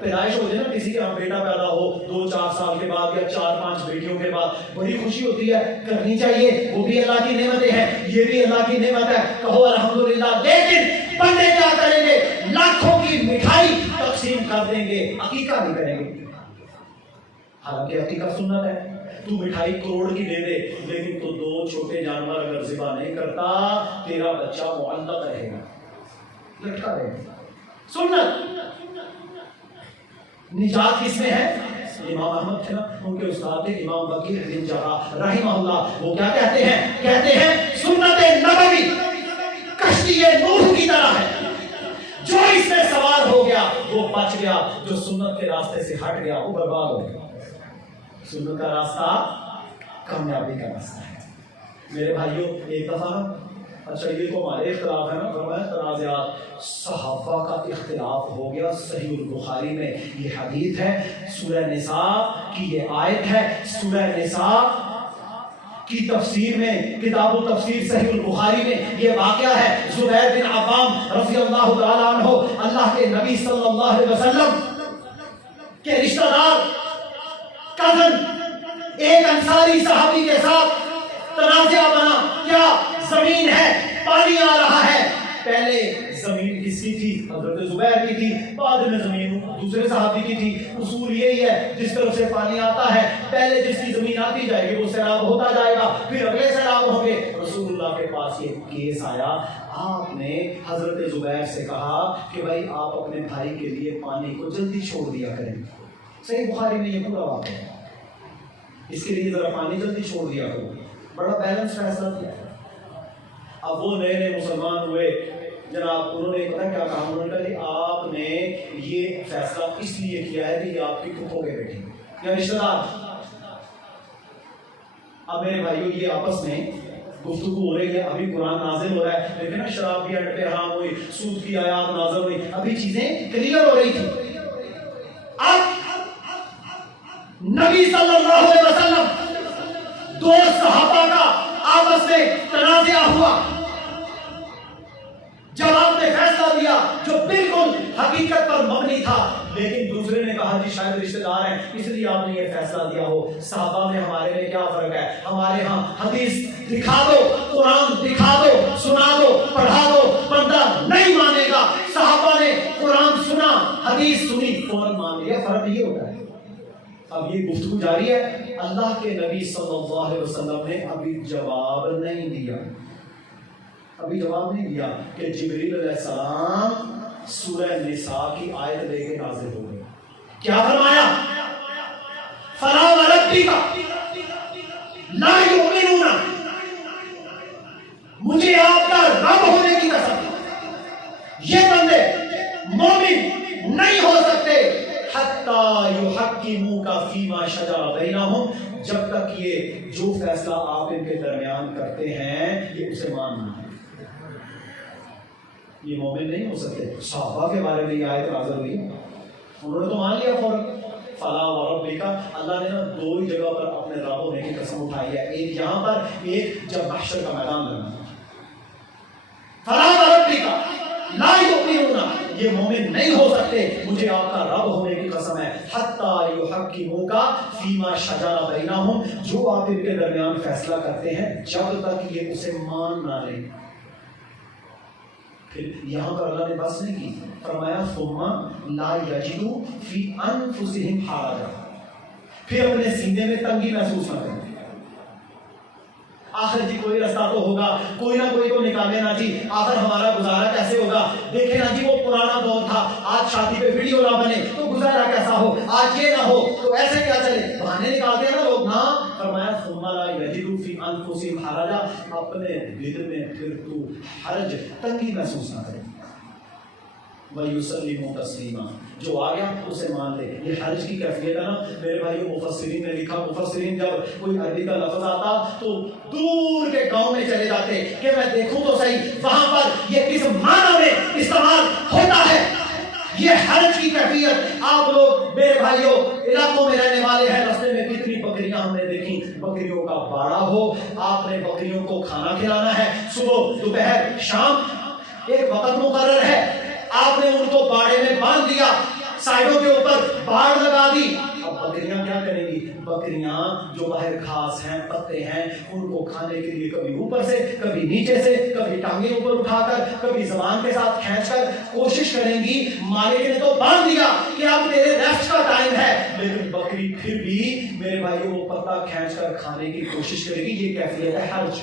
پیدائش ہو جائے نا کسی کے یہاں بیٹا پیدا ہو 2-4 سال کے بعد یا 4-5 بیٹیوں کے بعد، بڑی خوشی ہوتی ہے، کرنی چاہیے، وہ بھی اللہ کی نعمتیں ہیں، یہ بھی اللہ کی نعمت ہے، کہو الحمدللہ. لیکن بندے کیا کریں گے؟ لاکھوں کی مٹھائی تقسیم کر دیں گے، عقیقہ نہیں کریں گے. حالانکہ عقیقہ سنت ہے، تو مٹھائی کروڑ کی دے دے لیکن تو 2 چھوٹے جانور اگر ذبح نہیں کرتا تیرا بچہ معلق رہے گا، لٹکا رہے گا. سنت. نجات کس میں ہے؟ امام احمد تھے نا، ان کے استاد تھے امام بقی بن جراح رحمہ اللہ. وہ کیا کہتے ہیں؟ کہتے ہیں سنت نبوی کشتی نوح کی طرح ہے، جو اس میں سوار ہو گیا وہ بچ گیا، جو سنت کے راستے سے ہٹ گیا وہ برباد ہو گیا. سنت کا راستہ کامیابی کا راستہ ہے. میرے بھائیوں ایک دفعہ، اچھا یہ تو ہمارے اختلاف ہے نا، فرمایا تنازعات، صحابہ کا اختلاف ہو گیا. صحیح البخاری میں یہ حدیث ہے، سورہ نساء کی یہ آیت ہے. سورہ نساء کی تفسیر میں، کتاب التفسیر صحیح البخاری میں یہ واقعہ ہے. زبیر بن عوام رضی اللہ تعالیٰ عنہ اللہ کے نبی صلی اللہ علیہ وسلم کے رشتہ دار کزن ایک انصاری صحابی کے ساتھ تنازع بنا. کیا؟ زمین ہے، پانی آ رہا ہے. پہلے زمین کس کی تھی؟ حضرت زبیر کی تھی. بعد میں زمین دوسرے صحابی کی تھی. اصول یہی ہے جس طرف سے پانی آتا ہے پہلے جس کی زمین آتی جائے گی وہ سیلاب ہوتا جائے گا، پھر اگلے سیلاب ہوں گے. رسول اللہ کے پاس یہ کیس آیا. آپ نے حضرت زبیر سے کہا کہ بھائی آپ اپنے بھائی کے لیے پانی کو جلدی چھوڑ دیا کریں. صحیح بخاری میں یہ پورا واقعہ ہے. اس کے لیے ذرا پانی جلدی چھوڑ دیا کرو. بڑا بیلنس فیصلہ کیا. اب وہ نئے نئے مسلمان ہوئے جناب، انہوں نے پتہ کیا کہا؟ انہوں نے کہا کہ آپ نے یہ فیصلہ اس لیے کیا ہے کہ یہ آپ کی کھو کے بیٹھے یا رشتہ دار. اب میرے بھائیوں یہ آپس میں گفتگو ہو رہی ہے، ابھی قرآن نازل ہو رہا ہے، لیکن نا شراب کی ہٹ پہ حرام ہوئی، سود کی آیات نازل ہوئی، ابھی چیزیں کلیئر ہو رہی تھی. اب نبی صلی اللہ علیہ وسلم 2 صحابہ کا آپس میں تنازع ہوا. جب آپ نے فیصلہ دیا جو بالکل حقیقت پر مبنی تھا، لیکن دوسرے نے کہا جی شاید رشتہ دار ہیں اس لیے آپ نے یہ فیصلہ دیا ہو. صحابہ میں ہمارے میں کیا فرق ہے؟ ہمارے ہاں حدیث دکھا دو، قرآن دکھا دو، سنا دو، پڑھا دو، بندہ نہیں مانے گا. صحابہ نے قرآن سنا، حدیث سنی، فوراً مان لیا. فرق یہ ہوتا ہے. اب یہ گفتگو جاری ہے. اللہ کے نبی صلی اللہ علیہ وسلم نے ابھی جواب نہیں دیا، ابھی جواب نہیں دیا کہ جبریل علیہ السلام سورہ نساء کی آیت لے کے نازل ہو گئے. کیا فرمایا؟ فلا وربک لا یؤمنون، مجھے آپ کا رب ہونے کی قسم یہ بندے مومن نہیں ہو سکتے حتی یحکموک فیما شجر بینہم، جب تک یہ جو فیصلہ آپ ان کے درمیان کرتے ہیں یہ اسے ماننا ہے. یہ مومن نہیں ہو سکتے. صحابہ کے بارے میں یہ آیت نازل ہوئی، انہوں نے تو مان لیا فوراً. فلا وربک، اللہ نے نا 2 ہی جگہ پر اپنے رب ہونے کی قسم اٹھائی ہے، ایک یہاں پر، ایک جب محشر کا میدان لگا. فلا وربک لا یؤمنون، یہ مومن نہیں ہو سکتے، مجھے آپ کا رب ہونے کی قسم ہے. حتی یحکموک فیما شجر بینہم، جو آپ ان کے درمیان فیصلہ کرتے ہیں جب تک یہ اسے مان نہ لیں. پھر یہاں پر اللہ نے بس نہیں کی، فرمایا ثم لا یجدوا فی انفسہم حرجا، پھر اپنے سینے میں تنگی محسوس نہ کریں. آخر جی کوئی رستہ تو ہوگا، کوئی نہ کوئی تو نکالے نا جی، آخر ہمارا گزارا کیسے ہوگا؟ دیکھیں نا جی وہ پرانا دور تھا، آج شادی پہ ویڈیو نہ بنے تو گزارا کیسا ہو، آج یہ نہ ہو تو ایسے کیا چلے، بہانے نکالتے ہیں نا لوگ. نہ، فرمایا ثم لا یجدوا فی انفسہم حرجا، اپنے دل میں پھر تو حرج، تنگی محسوس نہ کرے. وَيُسَلِّمُ تَسْلِيمًا، جو آ گیا اسے مان لے. یہ حرج کی کیفیت ہے نا میرے بھائیو. مفسرین نے لکھا، مفسرین جب کوئی عربی کا لفظ آتا تو دور کے گاؤں میں چلے جاتے کہ میں دیکھوں تو صحیح وہاں پر یہ کس معنی میں استعمال ہوتا ہے. یہ حرج کی کیفیت. آپ لوگ میرے بھائیو علاقوں میں رہنے والے ہیں، راستے میں کتنی بکریاں ہم نے دیکھی. بکریوں کا باڑا ہو، آپ نے بکریوں کو کھانا کھلانا ہے، صبح دوپہر شام ایک وقت مقرر ہے. آپ نے ان کو باڑے میں باندھ دیا، سائڈوں کے اوپر باڑ لگا دی. اب بکریاں کیا کریں گی؟ بکریاں جو باہر گھاس ہیں، پتے ہیں، ان کو کھانے کے لیے کبھی اوپر سے، کبھی نیچے سے، کبھی ٹانگیں اوپر اٹھا کر، کبھی زبان کے ساتھ کھینچ کر کوشش کریں گی. مالک نے تو باندھ دیا کہ اب تیرے ریسٹ کا ٹائم ہے، لیکن بکری پھر بھی میرے بھائیوں وہ پتا کھینچ کر کھانے کی کوشش کرے گی. یہ کیفیت ہے حرج.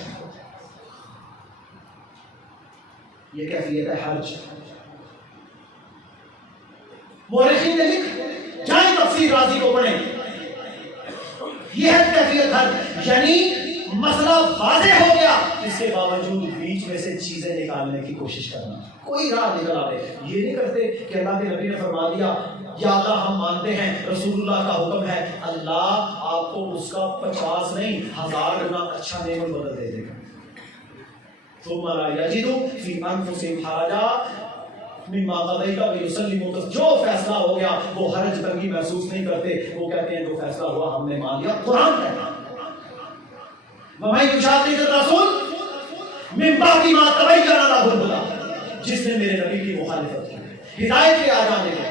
یہ کیفیت ہے حرج. مورخین نے لکھ جائیں تفسیر رازی کو پڑھیں. یہ ہے کیفیت حرج، یعنی مسئلہ واضح ہو گیا، اس کے باوجود بیچ میں سے چیزیں نکالنے کی کوشش کرنا، کوئی راہ نکل آئے. یہ نہیں کرتے کہ اللہ کے نبی نے فرما دیا یا اللہ ہم مانتے ہیں، رسول اللہ کا حکم ہے، اللہ آپ کو اس کا 50 نہیں 1000 گنا اچھا نعمت بدل دے دے گا. ثم لا یجدوا فی انفسہم حرجا مما قضیت ویسلموا تسلیما. جو فیصلہ ہو گیا وہ حرج تنگی محسوس نہیں کرتے. وہ کہتے ہیں جو فیصلہ ہوا ہم نے مان لیا. قرآن کہتا ہے وَمَن یُشَاقِقِ الرَّسُولَ مِن بَعْدِ مَا تَبَيَّنَ لَهُ الْهُدَىٰ، جس نے میرے نبی کی مخالفت کی ہدایت کے آ جانے کے،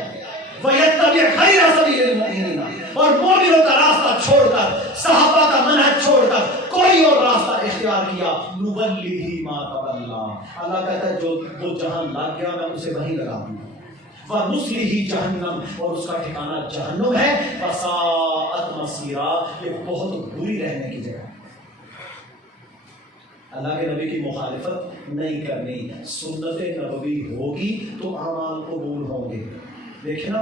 وَيَتَّبِعْ غَيْرَ سَبِيلِ الْمُؤْمِنِينَ، اور مومنوں کا راستہ چھوڑ کر، صحابہ کا منہج چھوڑ کر کوئی اور راستہ اختیار کیا، نُوَلِّهِ مَا تَوَلَّىٰ، اللہ کہتا ہے جو وہ جہاں لگ گیا میں اسے وہیں لگا دوں گا. وَنُصْلِهِ جَهَنَّمَ، اور اس کا ٹھکانہ جہنم ہے. فَسَاءَتْ مَصِيرًا، یہ بہت بری رہنے کی جگہ. اللہ کے نبی کی مخالفت نہیں کرنی. سنت نبوی ہوگی تو اعمال قبول ہوں گے. دیکھیں نا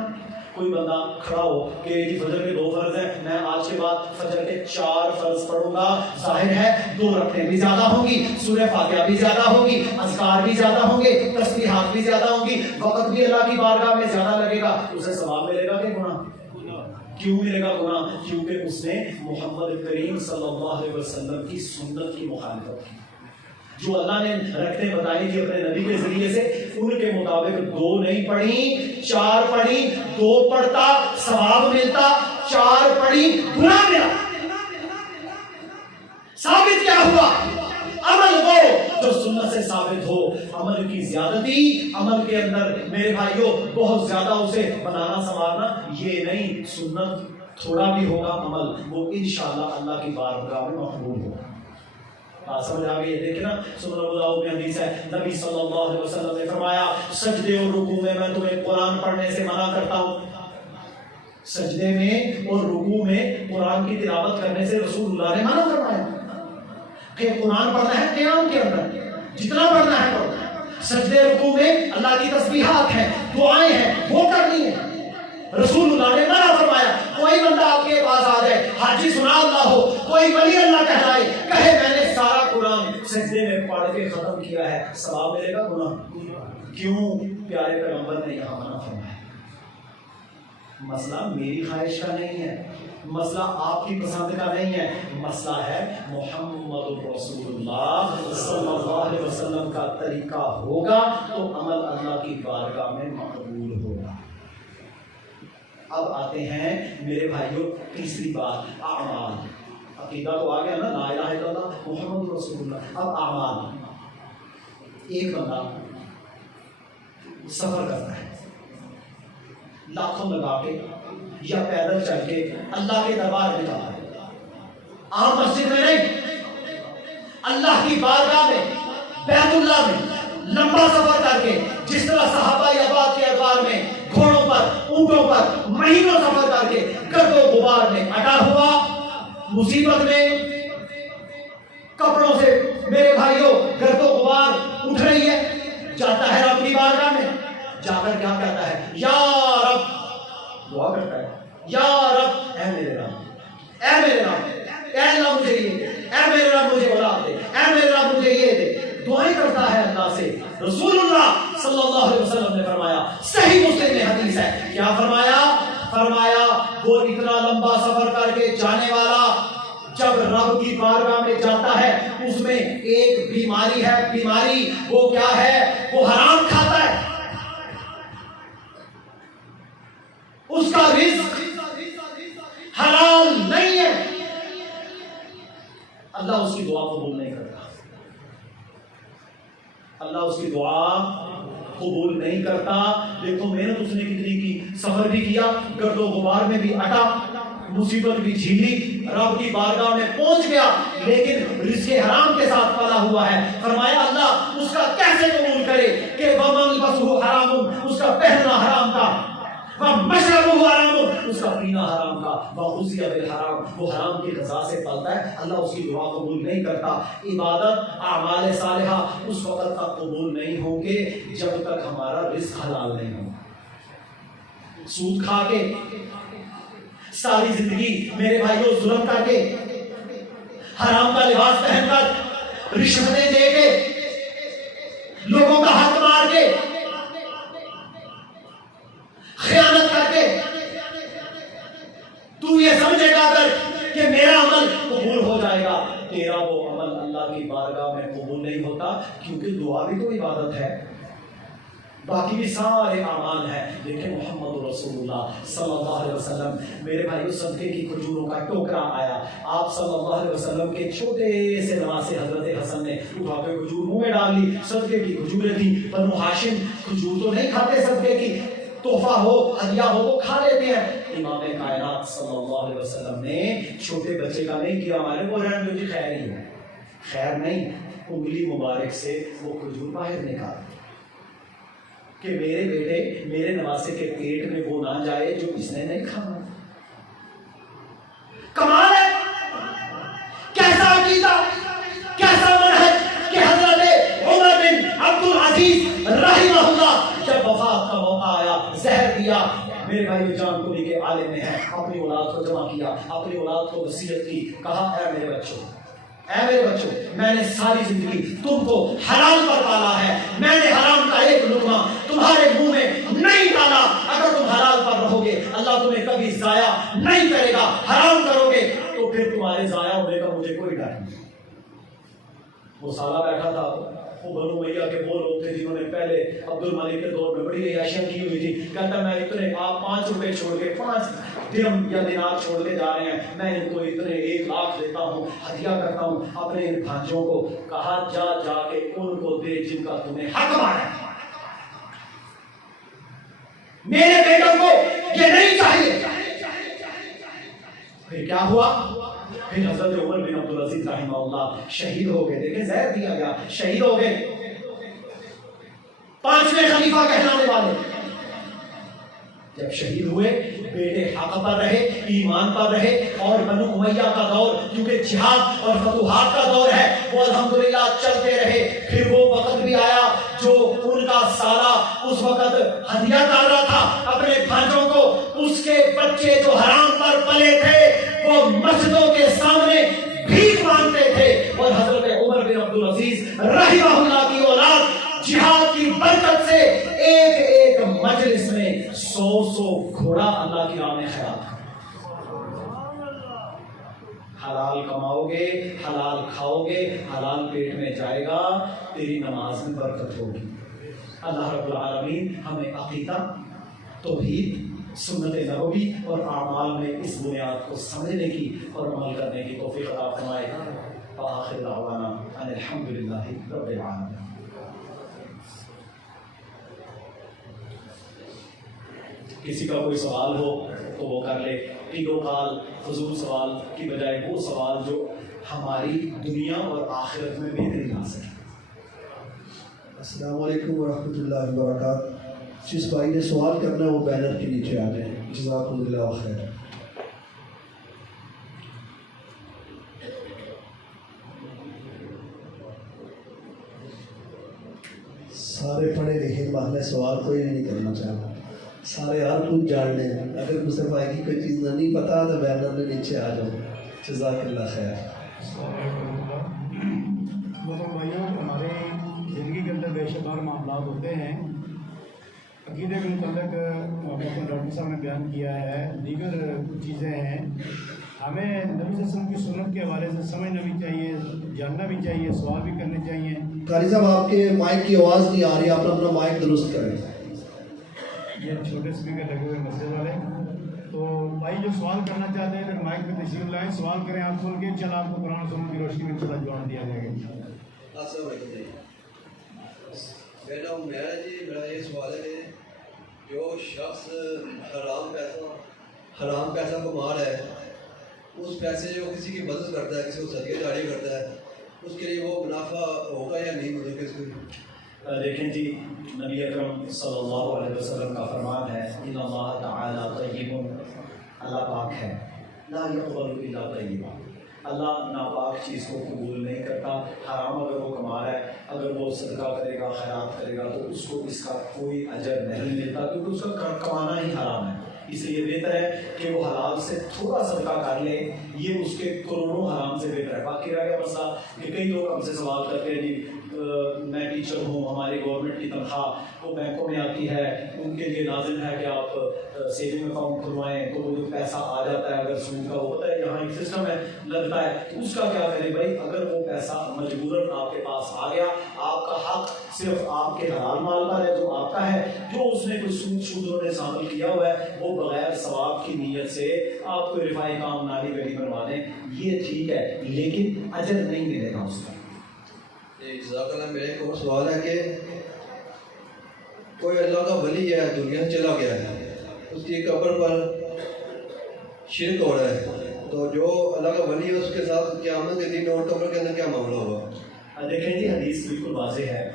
کوئی بندہ کھڑا ہو کہ جی فجر کے 2 فرض ہیں، میں آج کے بعد فجر کے 4 فرض پڑھوں گا. ظاہر ہے 2 رکعتیں بھی زیادہ ہوں گی، سورہ فاتحہ بھی زیادہ ہوگی، اذکار بھی زیادہ ہوں گے، تسبیحات بھی زیادہ ہوں گی، وقت بھی اللہ کی بارگاہ میں زیادہ لگے گا. اسے ثواب ملے گا کہ گناہ؟ کیوں ملے گا گناہ؟ کیونکہ اس نے محمد کریم صلی اللہ علیہ وسلم کی سنت کی مخالفت کی. جو اللہ نے رکھتے بتائی تھی اپنے نبی کے ذریعے سے، ان کے مطابق 2 نہیں پڑھی، 4 پڑھی. 2 پڑھتا ثواب ملتا، 4 پڑھی گناہ ملا. ثابت کیا ہوا؟ عمل وہ جو سنت سے ثابت ہو. عمل کی زیادتی، عمل کے اندر میرے بھائیوں بہت زیادہ اسے بنانا سنوارنا یہ نہیں. سنت تھوڑا بھی ہوگا عمل، وہ انشاءاللہ اللہ کی بارگاہ میں مقبول ہوگا. سمجھ آ گئی؟ دیکھیں نا سنن ابو داؤد میں حدیث ہے، نبی صلی اللہ علیہ وسلم نے فرمایا سجدے اور رکوع میں میں تمہیں قرآن پڑھنے سے منع کرتا ہوں. سجدے میں اور رکوع میں قرآن کی تلاوت کرنے سے رسول اللہ نے منع فرمایا کہ قرآن پڑھنا ہے قیام کے اندر، جتنا پڑھنا ہے پڑھنا. سجدے رکوع میں اللہ کی تسبیحات ہیں، دعائیں ہیں، وہ کرنی ہیں. رسول اللہ نے منع فرمایا. کوئی بندہ آپ کے پاس آ جائے، حاجی سنا اللہ ہو، کوئی ولی اللہ کہلائے، کہے میں نے سارا قرآن سجدے میں پڑھ کے ختم کیا ہے، ثواب ملے گا گناہ؟ کیوں؟ پیارے پیغمبر نے یہاں منع فرمایا. مسئلہ میری خواہش کا نہیں ہے، مسئلہ آپ کی پسند کا نہیں ہے، مسئلہ ہے محمد رسول اللہ صلی اللہ علیہ وسلم کا طریقہ ہوگا تو عمل اللہ کی بارگاہ میں مقبول ہوگا. اب آتے ہیں میرے بھائیوں تیسری بات، اعمال. عقیدہ تو آ گیا نا، لا الہ الا اللہ محمد رسول اللہ. اب اعمال. ایک بندہ سفر کرتا ہے لاکھوں لگا کے یا پیدل چل کے اللہ کے دربار میں جاتا ہے. عام مسجد میں نہیں، اللہ کی بارگاہ میں، بیت اللہ میں لمبا سفر کر کے، جس طرح صحابہ اباد کے ادوار میں گھوڑوں پر، اونٹوں پر مہینوں سفر کر کے گرد و غبار میں اٹا ہوا، مصیبت میں، کپڑوں سے میرے بھائیوں گرد و غبار اٹھ رہی ہے، جاتا ہے رب کی بارگاہ میں، جا کر کیا کہتا ہے؟ یا رب، دعا کرتا ہے، یا رب، اے میرے رب، اے میرے رب، اے اللہ مجھے یہ دے، اے میرے رب مجھے اولاد دے، اے میرے رب مجھے یہ دے. دعائیں کرتا ہے اللہ سے. رسول اللہ صلی اللہ علیہ وسلم نے فرمایا کیا فرمایا؟ فرمایا وہ اتنا لمبا سفر کر کے جانے والا جب رب کی بارگاہ میں جاتا ہے اس میں ایک بیماری ہے، بیماری وہ کیا ہے؟ وہ حرام کھاتا ہے، اس کا رزق حلال نہیں ہے، اللہ اس کی دعا قبول نہیں کرتا، اللہ اس کی دعا قبول نہیں کرتا۔ دیکھو محنت اس نے کتنی کی، سفر بھی کیا، گرد و غبار میں بھی اٹا، مصیبت بھی جھیلی، رب کی بارگاہ میں پہنچ گیا، لیکن رزق حرام کے ساتھ پلا ہوا ہے۔ فرمایا اللہ اس کا کیسے قبول کرے کہ وَمَلْبَسُهُ حَرَامٌ، اس کا پہننا حرام تھا، وَمَشْرَبُهُ حَرَامٌ، اس کا پینا حرام تھا، وَغُذِّيَ بِالْحَرَامِ، وہ حرام کی غذا سے پلتا ہے، اللہ اس کی دعا قبول نہیں کرتا۔ عبادت، اعمال صالحہ اس وقت تک قبول نہیں ہوں گے جب تک ہمارا رزق حلال نہیں ہو۔ سود کھا کے ساری زندگی میرے بھائیوں ظلم کر کے، حرام کا لباس پہن کر، رشوتیں دے کے، لوگوں کا حق مار کے، خیانت کر کے، تو یہ سمجھے گا اگر کہ میرا عمل قبول ہو جائے گا، تیرا وہ عمل اللہ کی بارگاہ میں قبول نہیں ہوتا، کیونکہ دعا بھی تو عبادت ہے، باقی بھی سارے اعمال ہیں۔ دیکھیں محمد رسول اللہ صلی اللہ علیہ وسلم، میرے بھائیو صدقے کی کھجوروں کا ٹوکرا آیا، آپ صلی اللہ علیہ وسلم کے چھوٹے سے نواسے حضرت حسن نے اٹھا کے کھجور منہ میں ڈال لی، صدقے کی کھجوریں تھیں، بنو ہاشم کھجور تو نہیں کھاتے، صدقے کی تحفہ ہو ہدیہ ہو تو کھا لیتے ہیں۔ امام کائنات صلی اللہ علیہ وسلم نے چھوٹے بچے کا نہیں کیا، ہمارے وہ رہن دو جی خیر ہی ہے، خیر نہیں، انگلی مبارک سے وہ کھجور باہر نکال کہ میرے بیٹے میرے نواسے کے پیٹ میں وہ نہ جائے جو اس نے نہیں کھانا۔ کمال ہے، کیسا عقیدہ، کیسا منہج کہ حضرت عمر بن عبد العزیز رحمہ اللہ جب وفات کا موقع آیا، زہر دیا، میرے بھائی جان کو لے کے عالم میں ہے، اپنی اولاد کو جمع کیا، اپنی اولاد کو وصیت کی، کہا اے میرے بچوں، اے میرے بچوں، میں نے ساری زندگی تم کو حلال پر پالا ہے، میں نے حرام کا ایک لقمہ تمہارے منہ میں نہیں ڈالا، اگر تم حلال پر رہو گے اللہ تمہیں کبھی ضائع نہیں کرے گا، حرام کرو گے تو پھر تمہارے ضائع ہونے کا مجھے کوئی ڈر نہیں۔ وہ سالہ بیٹھا تھا، وہ بنو امیہ کے وہ لوگ تھے جنہوں نے پہلے عبد الملک کے دور میں بڑی عیاشیاں کی ہوئی تھی، کہتا میں اتنے آپ 5 روپے چھوڑ کے 5 درہم یا دینار چھوڑ کے جا رہے ہیں، میں ان کو اتنے 1 لاکھ دیتا ہوں، ہدیہ کرتا ہوں اپنے ان بھانجوں کو، کہا جا جا کے ان کو دے جن کا تمہیں حق مانا ہے، میرے بیٹوں کو یہ نہیں چاہیے۔ پھر کیا ہوا؟ پھر حضرت عمر بن عبد العزیز رحمہ اللہ شہید ہو گئے، دیکھیں زہر دیا گیا، شہید ہو گئے، 5ویں خلیفہ کہلانے والے۔ جب شہید ہوئے بیٹے حق پر رہے، ایمان پر رہے، اور بنو امیہ کا دور کیونکہ جہاد اور فتوحات کا دور ہے وہ الحمدللہ چلتے رہے۔ پھر وہ وقت بھی آیا جو ان کا سالہ اس وقت ہدیہ ڈال رہا تھا اپنے بھانجوں کو، اس کے بچے جو حرام پر پلے تھے وہ مسجدوں کے سامنے بھیک مانگتے تھے، اور حضرت عمر بن عبد العزیز رحمہ اللہ کی اولاد جہاد کی برکت سے ایک ایک مجلس میں 100 گھوڑا اللہ کی راہ میں خیرات کرتے۔ حلال کماؤ گے، حلال کھاؤ گے، حلال پیٹ میں جائے گا، تیری نماز میں برکت ہوگی۔ اللہ رب العالمین ہمیں عقیدہ، توحید، سنت نبوی اور اعمال میں اس بنیاد کو سمجھنے کی اور عمل کرنے کی توفیق عطا فرمائے۔ وآخر دعوانا ان الحمدللہ رب العالمین۔ کسی کا کوئی سوال ہو تو وہ کر لے، قیل و قال فضول سوال کی بجائے وہ سوال جو ہماری دنیا اور آخرت میں بہتری لا سکے۔ السلام علیکم ورحمۃ اللہ وبرکاتہ۔ جس بھائی نے سوال کرنا ہے وہ بینر کے نیچے آ جائیں، جزاکم اللہ خیر۔ سارے پڑھے لکھے میں سوال کوئی نہیں کرنا چاہتا، سارے ہر کچھ جان لیں، اگر مصطفیٰ بھائی کی کوئی چیز نہیں پتا تو بینر میں نیچے آ جاؤ، جزاک اللہ خیر۔ بھائیوں، ہمارے زندگی کے اندر بے شمار معاملات ہوتے ہیں، عقیدے کے متعلق ڈاکٹر صاحب نے بیان کیا ہے، دیگر کچھ چیزیں ہیں ہمیں نبی صلی اللہ علیہ وسلم کی سنت کے حوالے سے سمجھنا بھی چاہیے، جاننا بھی چاہیے، سوال بھی کرنے چاہیے۔ قاری صاحب آپ کے مائک کی آواز نہیں آ رہی، آپ اپنا مائک درست کریں۔ یہ چھوٹے اسپیکر لگے ہوئے مسجد والے، تو بھائی جو سوال کرنا چاہتے ہیں اگر مائک پہ تشریف لائیں، سوال کریں آپ کھول کے، چل آپ کو قرآن و سنت کی روشنی میں انشاءاللہ جواب دیا جائے گا۔ السلام علیکم جی، میرا نام عمیر ہے جی۔ میرا یہ سوال ہے کہ جو شخص حرام پیسہ کما رہا ہے، اس پیسے جو کسی کی مدد کرتا ہے، کسی کو صدقہ جاری کرتا ہے، اس کے لیے وہ منافع ہوگا یا نہیں مجھے کس کو؟ دیکھیں جی، نبی اکرم صلی اللہ علیہ وسلم کا فرمان ہے ان اللہ تعالیٰ طیب، اللہ پاک ہے، لا یقبل الا طیبا، اللہ ناپاک چیز کو قبول نہیں کرتا۔ حرام اگر وہ کما رہا ہے، اگر وہ صدقہ کرے گا، خیرات کرے گا، تو اس کو اس کا کوئی اجر نہیں ملتا، کیونکہ اس کا کمانا ہی حرام ہے۔ اس لیے بہتر ہے کہ وہ حلال سے تھوڑا صدقہ کر لے، یہ اس کے کروڑوں حرام سے بہتر ہے۔ باقی رہ گیا مسئلہ کہ کئی لوگ ہم سے سوال کرتے ہیں جی میں ٹیچر ہوں، ہماری گورنمنٹ کی تنخواہ وہ بینکوں میں آتی ہے، ان کے لیے لازم ہے کہ آپ سیونگ اکاؤنٹ کھلوائیں، تو وہ جو پیسہ آ جاتا ہے اگر سود کا ہوتا ہے، یہاں ایک سسٹم ہے لگتا ہے، تو اس کا کیا کریں بھائی؟ اگر وہ پیسہ مجبوراً آپ کے پاس آ گیا، آپ کا حق صرف آپ کے حلال مال پر ہے جو آپ کا ہے، جو اس نے کوئی سود نے شامل کیا ہوا ہے وہ بغیر ثواب کی نیت سے آپ کو رفائی کام نالی گلی بنوا دیں، یہ ٹھیک ہے، لیکن اجر نہیں ملے گا اس کا۔ جزاک اللہ۔ میرا ایک اور سوال ہے کہ کوئی اللہ کا ولی ہے، دنیا سے چلا گیا ہے، اس کی قبر پر شرک ہو رہا ہے، تو جو اللہ کا ولی ہے اس کے ساتھ قیامت کے دن اور قبر کے اندر کیا معاملہ ہوگا؟ دیکھیں جی، حدیث بالکل واضح ہے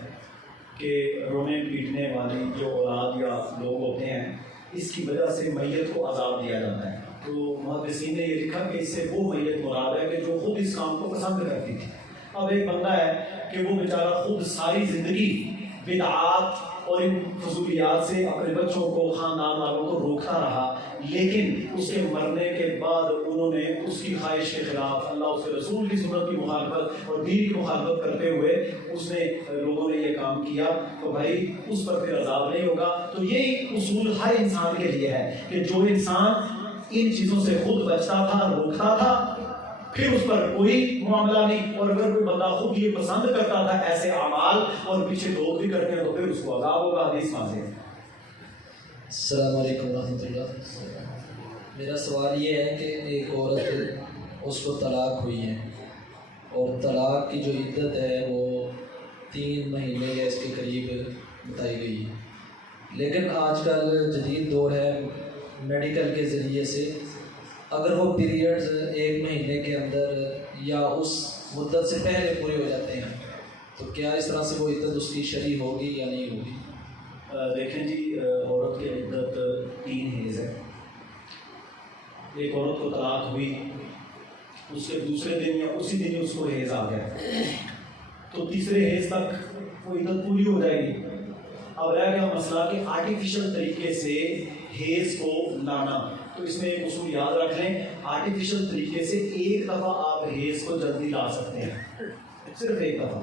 کہ رونے پیٹنے والی جو اولاد یا لوگ ہوتے ہیں، اس کی وجہ سے میت کو عذاب دیا جاتا ہے۔ تو محدثین نے یہ لکھا کہ اس سے وہ میت مراد ہے کہ جو خود اس کام کو پسند کرتی تھی۔ اب ایک بندہ ہے کہ وہ بیچارہ خود ساری زندگی بدعات اور ان فضولیات سے اپنے بچوں کو، خاندان والوں کو روکتا رہا، لیکن اس کے مرنے کے بعد انہوں نے اس کی خواہش کے خلاف، اللہ اس کے رسول کی سنت کی مخالفت اور دین کی مخالفت کرتے ہوئے اس نے لوگوں نے یہ کام کیا، تو بھائی اس پر پھر عذاب نہیں ہوگا۔ تو یہی اصول ہر انسان کے لیے ہے کہ جو انسان ان چیزوں سے خود بچتا تھا، روکتا تھا، پھر اس پر کوئی معاملہ نہیں، اور اگر کوئی بندہ خود یہ پسند کرتا تھا ایسے اعمال اور پیچھے لوگ بھی کرتے ہیں تو پھر اس کو عذاب ہوگا، حدیث واضح ہے۔ السلام علیکم ورحمۃ اللہ۔ میرا سوال یہ ہے کہ ایک عورت اس کو طلاق ہوئی ہے اور طلاق کی جو عدت ہے وہ 3 مہینے یا اس کے قریب بتائی گئی ہے، لیکن آج کل جدید دور ہے، میڈیکل کے ذریعے سے اگر وہ پیریڈز 1 مہینے کے اندر یا اس مدت سے پہلے پورے ہو جاتے ہیں تو کیا اس طرح سے وہ عدت اس کی شرعی ہوگی یا نہیں ہوگی؟ دیکھیں جی، عورت کی عدت 3 حیض ہے۔ ایک عورت کو طلاق ہوئی، اس کے دوسرے دن یا اسی دن اس کو حیض آ گیا، تو تیسرے حیض تک وہ عدت پوری ہو جائے گی۔ اب رہ گیا مسئلہ کہ آرٹیفیشل طریقے سے حیض کو لانا، تو اس میں ایک اصول یاد رکھ لیں، آرٹیفیشل طریقے سے ایک دفعہ آپ حیض کو جلدی لا سکتے ہیں، صرف ایک دفعہ،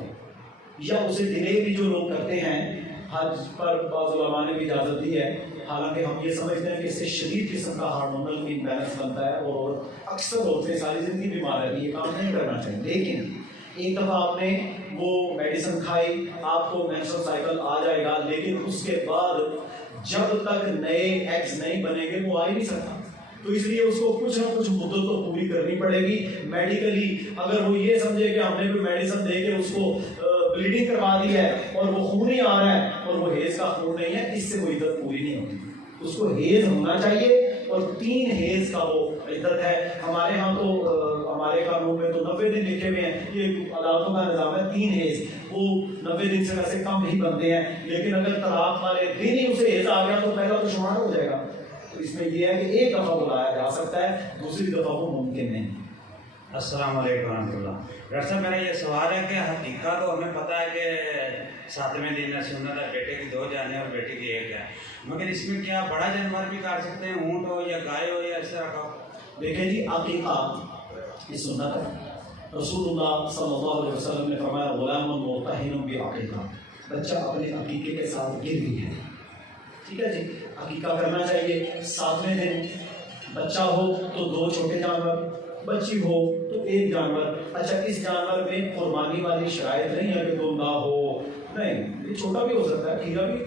یا اسے ڈیلے بھی جو لوگ کرتے ہیں، حج پر بعض علماء نے بھی اجازت دی ہے، حالانکہ ہم یہ سمجھتے ہیں کہ اس سے شدید قسم کا ہارمونل امبیلنس بنتا ہے اور اکثر عورتیں ساری زندگی بیمار رہتی ہیں، یہ کام نہیں کرنا چاہیے۔ لیکن ایک دفعہ آپ نے وہ میڈیسن کھائی، آپ کو مینسٹرل سائیکل آ جائے گا، لیکن اس کے بعد جب تک نئے ایگز نہیں بنیں گے وہ آ ہی نہیں سکتا، تو اس لیے اس کو کچھ نہ کچھ مدت تو پوری کرنی پڑے گی میڈیکلی۔ اگر وہ یہ سمجھے کہ ہم نے کوئی میڈیسن دے کے اس کو بلیڈنگ کروا دی ہے اور وہ خون ہی آ رہا ہے اور وہ حیض کا خون نہیں ہے، اس سے وہ عدت پوری نہیں ہوتی، اس کو حیض ہونا چاہیے، اور 3 حیض کا وہ عدت ہے۔ ہمارے ہاں تو ہمارے قانون میں تو 90 دن لکھے ہوئے ہیں، یہ عدالتوں کا نظام ہے 3 حیض، وہ 90 دن سے ویسے کم ہی بنتے ہیں، لیکن اگر طلاق والے دن ہی اسے حیض آ گیا تو پہلا تو شمار ہو جائے گا۔ تو اس میں یہ ہے کہ ایک دفعہ بلایا جا سکتا ہے، دوسری دفعہ وہ ممکن نہیں۔ السلام علیکم ورحمۃ اللہ۔ ڈاکٹر صاحب میرا یہ سوال ہے کہ حقیقہ تو ہمیں پتہ ہے کہ 7ویں دن سنت ہے، بیٹے کی 2 جانیں اور بیٹی کی 1 ہے، مگر اس میں کیا بڑا جانور بھی کاٹ سکتے ہیں، اونٹ ہو یا گائے ہو یا اس طرح کا؟ دیکھیں جی، عقیقہ یہ سنت ہے، رسول اللہ صلی اللہ علیہ وسلم نے فرمایا غلام مرتہن بعقیقہ، بچہ اپنے عقیقے کے ساتھ گر بھی ہے، ٹھیک ہے جی، عقیقہ کرنا چاہیے 7ویں دن، بچہ ہو تو 2 چھوٹے جانور، بچی ہو تو 1 جانور۔ اچھا اس جانور میں قربانی والی شرائط نہیں ہے کہ دم نہ ہو، نہیں، یہ چھوٹا بھی ہو سکتا ہے، کھیرا بھی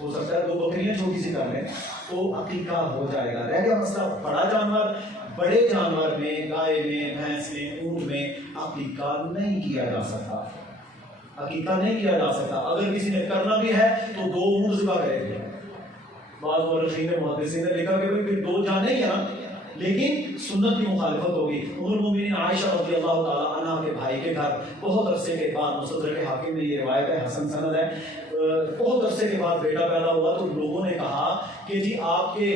ہو سکتا ہے، 2 بکریاں چھوٹی سی کر لیں تو عقیقہ ہو جائے گا۔ رہ گیا مسئلہ بڑا جانور، بڑے جانور میں، گائے میں، بھینس میں، اونٹ میں عقیقہ نہیں کیا جا سکتا، عقیقہ نہیں کیا جا سکتا۔ اگر کسی نے کرنا بھی ہے تو 2 اونٹ ذبح کرے گا۔ بعض مورخین محدثین نے لکھا کہ پھر 2 جانے ہی ہیں، لیکن سنت کی مخالفت ہوگی۔ ام المؤمنین عائشہ رضی اللہ تعالی عنہ کے بھائی کے گھر بہت عرصے کے بعد، مستدرک حاکم میں یہ روایت ہے، حسن سند ہے، بہت عرصے کے بعد بیٹا پیدا ہوا تو لوگوں نے کہا کہ جی آپ کے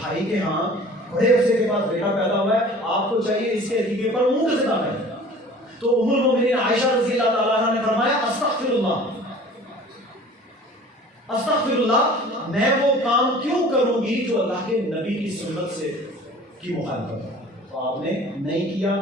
بھائی کے ہاں بڑے عرصے کے بعد بیٹا پیدا ہوا ہے، آپ کو چاہیے اس کے عقیقے پر اونٹ ذبح کریں۔ تو ام المؤمنین عائشہ رضی اللہ تعالی عنہ نے فرمایا استغفر اللہ، استغفر اللہ، میں وہ کام کیوں کروں گی جو اللہ کے نبی کی سنت سے کی مخالفت ہے۔ تو آپ نے نہیں کیا،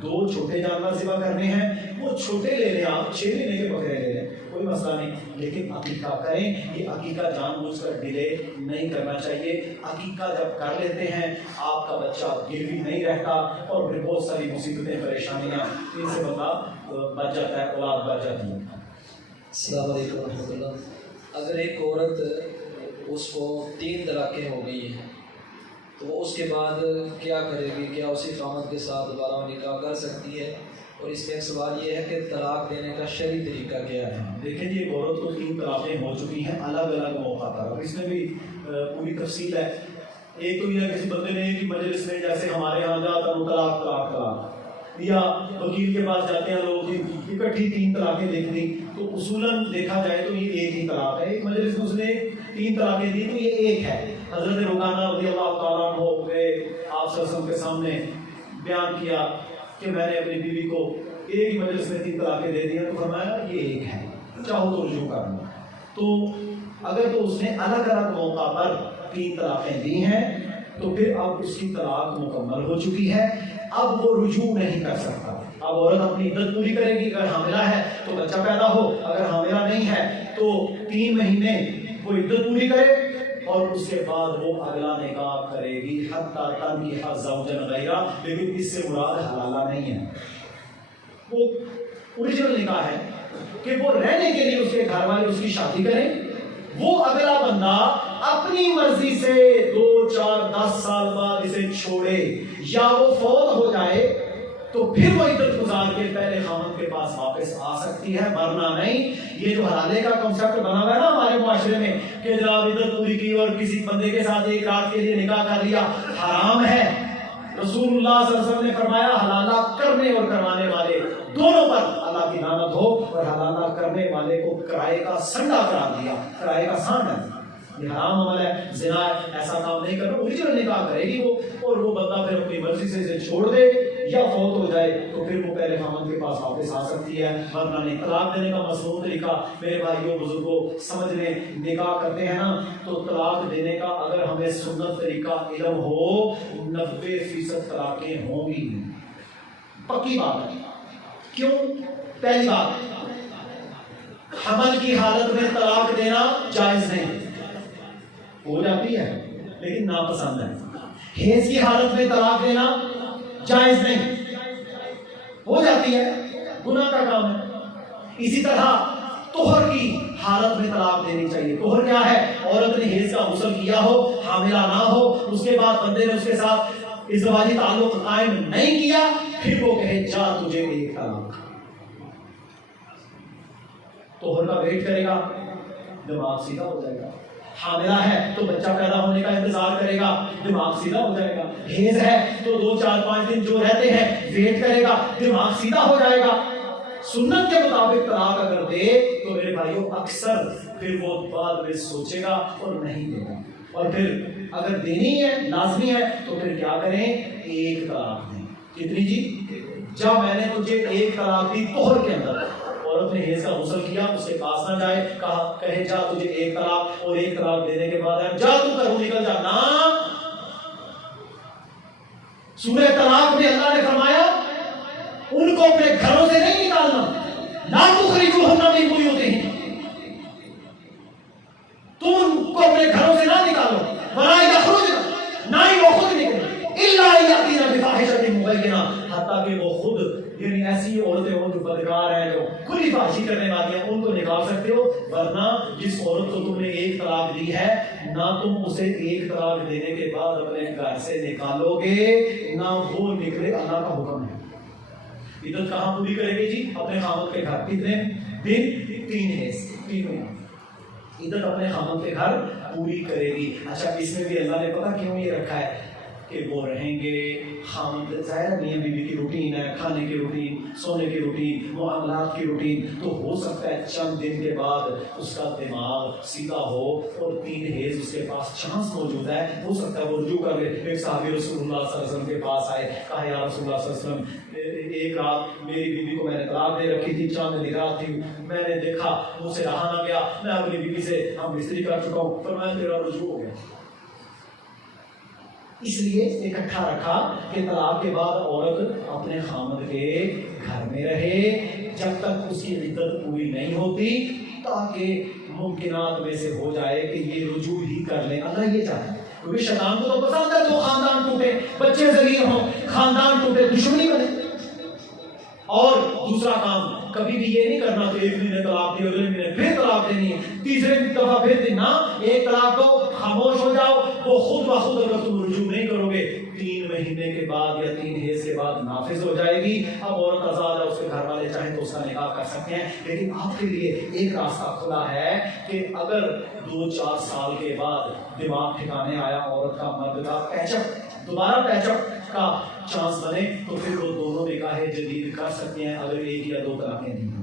2 چھوٹے جانور ذبح کرنے ہیں، وہ چھوٹے لے لیں آپ، 6 مہینے کے بکرے لے لیں، کوئی مسئلہ نہیں، لیکن عقیقہ کریں۔ یہ عقیقہ جان بوجھ کر ڈیلے نہیں کرنا چاہیے۔ عقیقہ جب کر لیتے ہیں آپ کا بچہ گروی نہیں رہتا، اور پھر بہت ساری مصیبتیں پریشانیاں ان سے بندہ بچ جاتا ہے، اولاد بچ جاتی ہے۔ السلام علیکم ورحمۃ اللہ۔ اگر ایک عورت اس کو 3 طلاقیں ہو گئی ہیں تو وہ اس کے بعد کیا کرے گی؟ کیا اسی خامد کے ساتھ دوبارہ نکاح کر سکتی ہے؟ اور اس میں ایک سوال یہ ہے کہ طلاق دینے کا شرعی طریقہ کیا ہے؟ دیکھیں جی، ایک عورت کو 3 طلاقیں ہو چکی ہیں الگ الگ موقع پر، اور اس میں بھی پوری تفصیل ہے۔ ایک تو یہ کسی بندے نے ایک ہی مجلس میں، جیسے ہمارے یہاں جاتا ہوں طلاق طلاق طلاق، یا وکیل کے پاس جاتے ہیں لوگ اکٹھی 3 طلاقیں لکھ دی، تو اصولاً دیکھا جائے تو یہ ایک ہی طلاق ہے۔ ایک مجلس میں اس نے 3 طلاقیں دی تو یہ ایک ہے۔ حضرت رکانہ رضی اللہ تعالیٰ عنہ نے آپ صلی اللہ علیہ وسلم کے سامنے بیان کیا کہ میں نے اپنی بیوی کو ایک ہی مجلس میں 3 طلاقیں دے دی ہیں، تو فرمایا یہ ایک ہے، چاہو تو رجوع کر لو۔ تو اگر تو اس نے الگ الگ موقع پر 3 طلاقیں دی ہیں تو پھر اب اس کی طلاق مکمل ہو چکی ہے، اب وہ رجوع نہیں کر سکتا۔ اب عورت اپنی عدت پوری کرے گی، اگر حاملہ ہے تو بچہ پیدا ہو، اگر حاملہ نہیں ہے تو 3 مہینے وہ عدت پوری کرے، اور اس کے بعد وہ اگلا نکاح کرے گی حتیٰ تنکح زوجا غیرہ، لیکن اس سے مراد حلالہ نہیں ہے، وہ اوریجنل نکاح ہے کہ وہ رہنے کے لیے اس کے گھر والے اس کی شادی کریں، وہ اگلا بندہ اپنی مرضی سے 2 4 10 سال بعد اسے چھوڑے یا وہ فوت ہو جائے تو پھر وہ عدت گزار کے پہلے خاوند کے پاس واپس آ سکتی ہے، ورنہ نہیں۔ یہ جو حلالے کا کنسیپٹ بنا ہوا ہے نا ہمارے معاشرے میں کہ جناب عدت پوری کی اور کسی بندے کے ساتھ 1 رات کے لیے نکاح کر لیا، حرام ہے۔ رسول اللہ صلی اللہ علیہ وسلم نے فرمایا حلالہ کرنے اور کروانے والے دونوں پر اللہ کی لعنت ہو، اور حلالہ کرنے والے کو کرائے کا سنڈا قرار دیا، کرائے کا سانڈ ہے، یہ حرام عمل ہے، زنا ہے، ایسا کام نہیں کرنا۔ اوریجنل نکاح کرے گی وہ، اور وہ بندہ پھر اپنی مرضی سے اسے چھوڑ دے یا فوت ہو جائے تو پھر وہ پہلے خاوند کے پاس واپس آ سکتی ہے، ورنہ نہیں۔ طلاق دینے کا مصنوع طریقہ میرے بھائیوں بزرگوں سمجھ لیں، نکاح کرتے ہیں نا تو طلاق دینے کا اگر ہمیں سنت طریقہ علم ہو 90% طلاقیں ہوں گی، پکی بات ہے۔ کیوں؟ پہلی بات، حمل کی حالت میں طلاق دینا جائز نہیں، ہو جاتی ہے لیکن ناپسند ہے۔ حیض کی حالت میں طلاق دینا جائز نہیں، ہو جاتی ہے، گناہ کا کام ہے۔ اسی طرح طہر کی حالت میں طلاق دینی چاہیے۔ طہر کیا ہے؟ عورت نے حیض کا غسل کیا ہو، حاملہ نہ ہو، اس کے بعد بندے نے اس کے ساتھ ازدواجی تعلق قائم نہیں کیا، پھر وہ کہے جا تجھے 1 طلاق۔ طہر کا ویٹ کرے گا، دماغ سیدھا ہو جائے گا۔ حاملہ ہے تو بچہ پیدا ہونے کا انتظار کرے گا، دماغ سیدھا ہو جائے گا۔ حیض ہے تو 2 4 5 دن جو رہتے ہیں ویٹ کرے گا، دماغ سیدھا ہو جائے گا۔ سنت کے مطابق طلاق اگر دے تو میرے بھائیوں اکثر پھر وہ بعد میں سوچے گا اور نہیں دے گا، اور پھر اگر دینی ہے لازمی ہے تو پھر کیا کریں؟ 1 طلاق دیں۔ کتنی جی؟ جب میں نے تجھے 1 طلاق دی طہر کے اندر، عورت نے حیض کا غسل کیا، اس کے پاس نہ جائے، کہے جا تجھے 1 طلاق، اور 1 طلاق دینے کے بعد جا تو گھروں نکل جا، نہ۔ سورہ طلاق میں اللہ نے فرمایا ان کو اپنے گھروں سے نہیں نکالنا، لا تخرجوہن من بیوتہن، تم ان کو اپنے گھروں سے نہ کرنے والی ہیں ان کو نکال سکتے ہو، ورنہ جس عورت کو تم نے ایک طلاق دی ہے نہ تم اسے ایک طلاق دینے کے بعد اپنے گھر سے نکالو گے نہ وہ نکلے، اللہ کا حکم ہے۔ عدت کہاں پوری کرے گی جی؟ اپنے خامد کے گھر۔ کتنے دن؟ 3 حیض، 3 مہینے عدت اپنے خامد کے گھر پوری کرے گی۔ اچھا اس میں بھی اللہ نے پتا کیوں یہ رکھا ہے کہ وہ رہیں گے خامد، ظاہر میاں بیوی کی روٹین ہے، کھانے کی روٹین، سونے کی روٹین، معاملات کی روٹین، تو ہو سکتا ہے چند دن کے بعد اس کا دماغ سیدھا ہو اور 3 حیض اس کے پاس چانس موجود ہے، ہو سکتا ہے وہ رجوع کر لے۔ ایک صحابی رسول اللہ صلی اللہ علیہ وسلم کے پاس آئے، کہا یا رسول اللہ صلی اللہ علیہ وسلم ایک رات میری بیوی کو میں نے طلاق دے رکھی تھی، چاند کی رات تھی، میں نے دیکھا مجھ سے رہا نہ گیا، میں اپنی بیوی سے ہم بستری کر چکا ہوں، فرمایا تیرا رجوع ہو گیا۔ اس لیے اکٹھا رکھا کہ طلاق کے بعد عورت اپنے خامد کے گھر میں رہے جب تک اس کی عدت پوری نہیں ہوتی، تاکہ ممکنات میں سے ہو جائے کہ یہ رجوع ہی کر لیں۔ اللہ یہ چاہتا ہے، کیونکہ شیطان کو تو پسند ہے تو خاندان ٹوٹے، بچے ذلیل ہوں، خاندان ٹوٹے، دشمنی بنے۔ اور دوسرا کام کبھی بھی یہ نہیں کرنا کہ ایک مہینے طلاق دی، اگلے مہینے پھر طلاق دینی ہے، تیسرے دفعہ پھر دینا، ایک طلاق دو، خاموش ہو جاؤ، وہ خود بخود اگر تم رجوع نہیں کرو گے 3 مہینے کے بعد یا 3 حیض کے بعد نافذ ہو جائے گی۔ اب عورت آزاد ہے، اس کے گھر والے چاہیں تو اس کا نکاح کر سکتے ہیں، لیکن آپ کے لیے ایک راستہ کھلا ہے کہ اگر 2-4 سال کے بعد دماغ ٹھکانے آیا عورت کا، مرد کا دوبارہ پیچ اپ کا چانس بنے تو پھر وہ دونوں نکاح جدید کر سکتے ہیں اگر 1 یا 2 طلاقیں دی ہیں،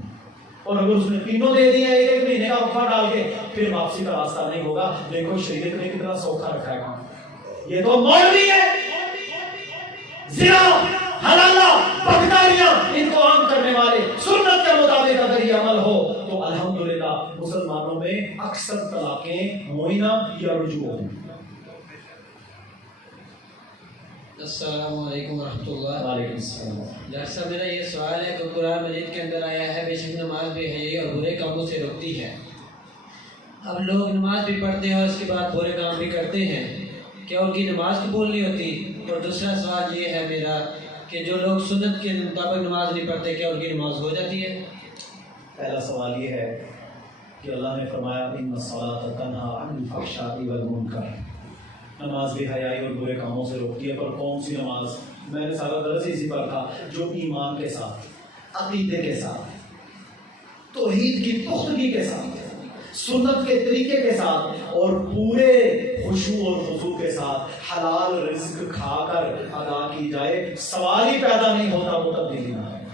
اور اگر اس نے تینوں دے دی ہیں 1 مہینے کا وقفہ ڈال کے، پھر واپسی کا راستہ نہیں ہوگا۔ دیکھو شریعت نے کتنا سوکھا رکھا ہے کام۔ یہ تو مولوی ہے، زنا، حلالہ، بختاریاں ان کو عام کرنے والے، سنت کے مطابق اگر یہ عمل ہو تو الحمدللہ مسلمانوں میں اکثر طلاقیں معینہ یا رجوع ہوتی ہیں۔ السلام علیکم ورحمۃ اللہ۔ وعلیکم السلام۔ ڈاکٹر صاحب میرا یہ سوال ہے کہ قرآن مجید کے اندر آیا ہے بے شک نماز بھی ہے اور برے کاموں سے روکتی ہے۔ اب لوگ نماز بھی پڑھتے ہیں اور اس کے بعد برے کام بھی کرتے ہیں، کیا ان کی نماز قبول نہیں ہوتی؟ اور دوسرا سوال یہ ہے میرا کہ جو لوگ سنت کے مطابق نماز نہیں پڑھتے کیا ان کی نماز ہو جاتی ہے؟ پہلا سوال یہ ہے کہ اللہ نے فرمایا ان الصلاۃ تنہی عن الفحشاء والمنکر، نماز بھی حیائی اور برے کاموں سے روکتی ہے۔ پر کون سی نماز؟ میں نے سارا درس اسی پر تھا، جو ایمان کے ساتھ، عقیدے کے ساتھ، توحید کی پختگی کے ساتھ، سنت کے طریقے کے ساتھ اور پورے خشوع اور خضوع کے ساتھ حلال رزق کھا کر ادا کی جائے۔ سوال ہی پیدا نہیں ہوتا وہ تبدیلی نہ ہے،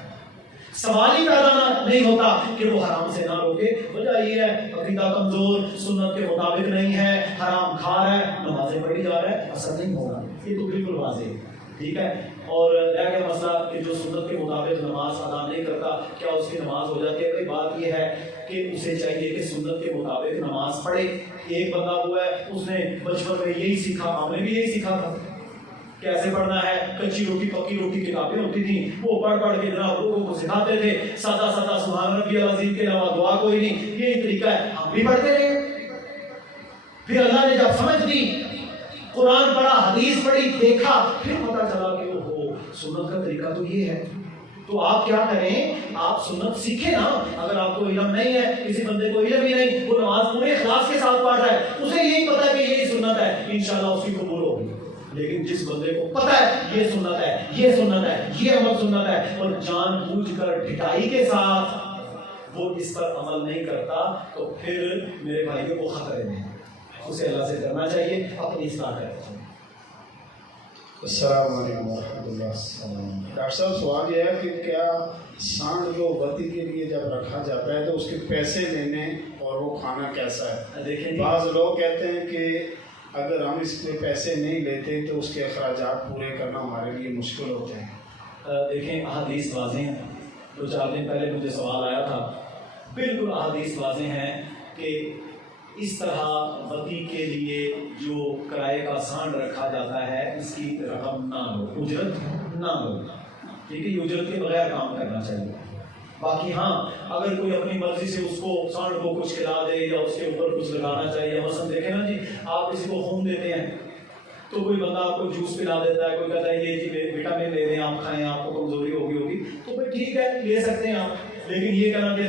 سوال ہی پیدا نہیں ہوتا کہ وہ حرام سے نہ روکے۔ وجہ یہ ہے عقیدہ کمزور، سنت کے مطابق نہیں ہے، حرام کھا رہا ہے، نمازیں پڑھی جا رہا ہے، اثر نہیں ہوگا۔ یہ تو بالکل واضح ہے، ٹھیک ہے۔ اور رہ گیا مسئلہ کہ جو سنت کے مطابق نماز ادا نہیں کرتا کیا اس کی نماز ہو جاتی ہے؟ بات یہ ہے کہ اسے چاہیے کہ سنت کے مطابق نماز پڑھے۔ ایک بندہ ہوا ہے، اس نے بچپن میں یہی سیکھا، ہم نے بھی یہی سیکھا تھا کیسے پڑھنا ہے، کچی روٹی پکی روٹی کتابیں ہوتی تھیں، وہ پڑھ پڑھ کے جناب لوگوں کو سکھاتے تھے، سادہ سادہ سبحان ربی العظیم کے علاوہ دعا کوئی نہیں، یہی طریقہ ہے، ہم بھی پڑھتے رہے۔ پھر اللہ نے جب سمجھ دی، قرآن پڑھا، حدیث پڑھی، دیکھا، پھر پتہ چلا کہ وہ سنت کا طریقہ تو یہ ہے۔ تو آپ کیا کریں، آپ سنت سیکھیں نا۔ اگر آپ کو علم نہیں ہے، کسی بندے کو علم ہی نہیں، وہ نماز پورے اخلاص کے ساتھ پڑھ رہا ہے، اسے یہی پتہ ہے کہ یہی سنت ہے، انشاءاللہ اس کی قبول ہوگی۔ لیکن جس بندے کو پتہ ہے یہ سنت ہے، یہ سنت ہے، یہ عمل سنت ہے، اور جان بوجھ کر ڈھٹائی کے ساتھ وہ اس پر عمل نہیں کرتا، تو پھر میرے بھائیوں کو خطرے میں، اسے اللہ سے ڈرنا چاہیے، اپنی اصلاح کرنا چاہیے۔ السلام علیکم ورحمۃ اللہ۔ ڈاکٹر صاحب سوال یہ ہے کہ کیا سانڈ جو بدی کے لیے جب رکھا جاتا ہے تو اس کے پیسے لینے اور وہ کھانا کیسا ہے؟ دیکھیں بعض لوگ کہتے ہیں کہ اگر ہم اس کے پیسے نہیں لیتے تو اس کے اخراجات پورے کرنا ہمارے لیے مشکل ہوتے ہیں۔ دیکھیں احادیث واضح ہیں، 2-4 دن پہلے مجھے سوال آیا تھا، بالکل احادیث واضح ہیں کہ اس طرح بدی کے لیے جو کرائے کا سانڈ رکھا جاتا ہے اس کی رقم نہ لو، اجرت نہ لو، ٹھیک ہے، یہ اجرت کے بغیر کام کرنا چاہیے۔ باقی ہاں اگر کوئی اپنی مرضی سے اس کو سانڈ کو کچھ کھلا دے یا اس کے اوپر کچھ لگانا چاہیے، مثلا دیکھیں نا جی، آپ کسی کو خون دیتے ہیں تو کوئی بندہ آپ کو جوس پلا دیتا ہے، کوئی کہتا ہے یہ جی وٹامن لے لیں آپ کھائیں، آپ کو کمزوری ہوگی، تو بھائی ٹھیک ہے لے سکتے ہیں آپ، لیکن یہ کہنا کہ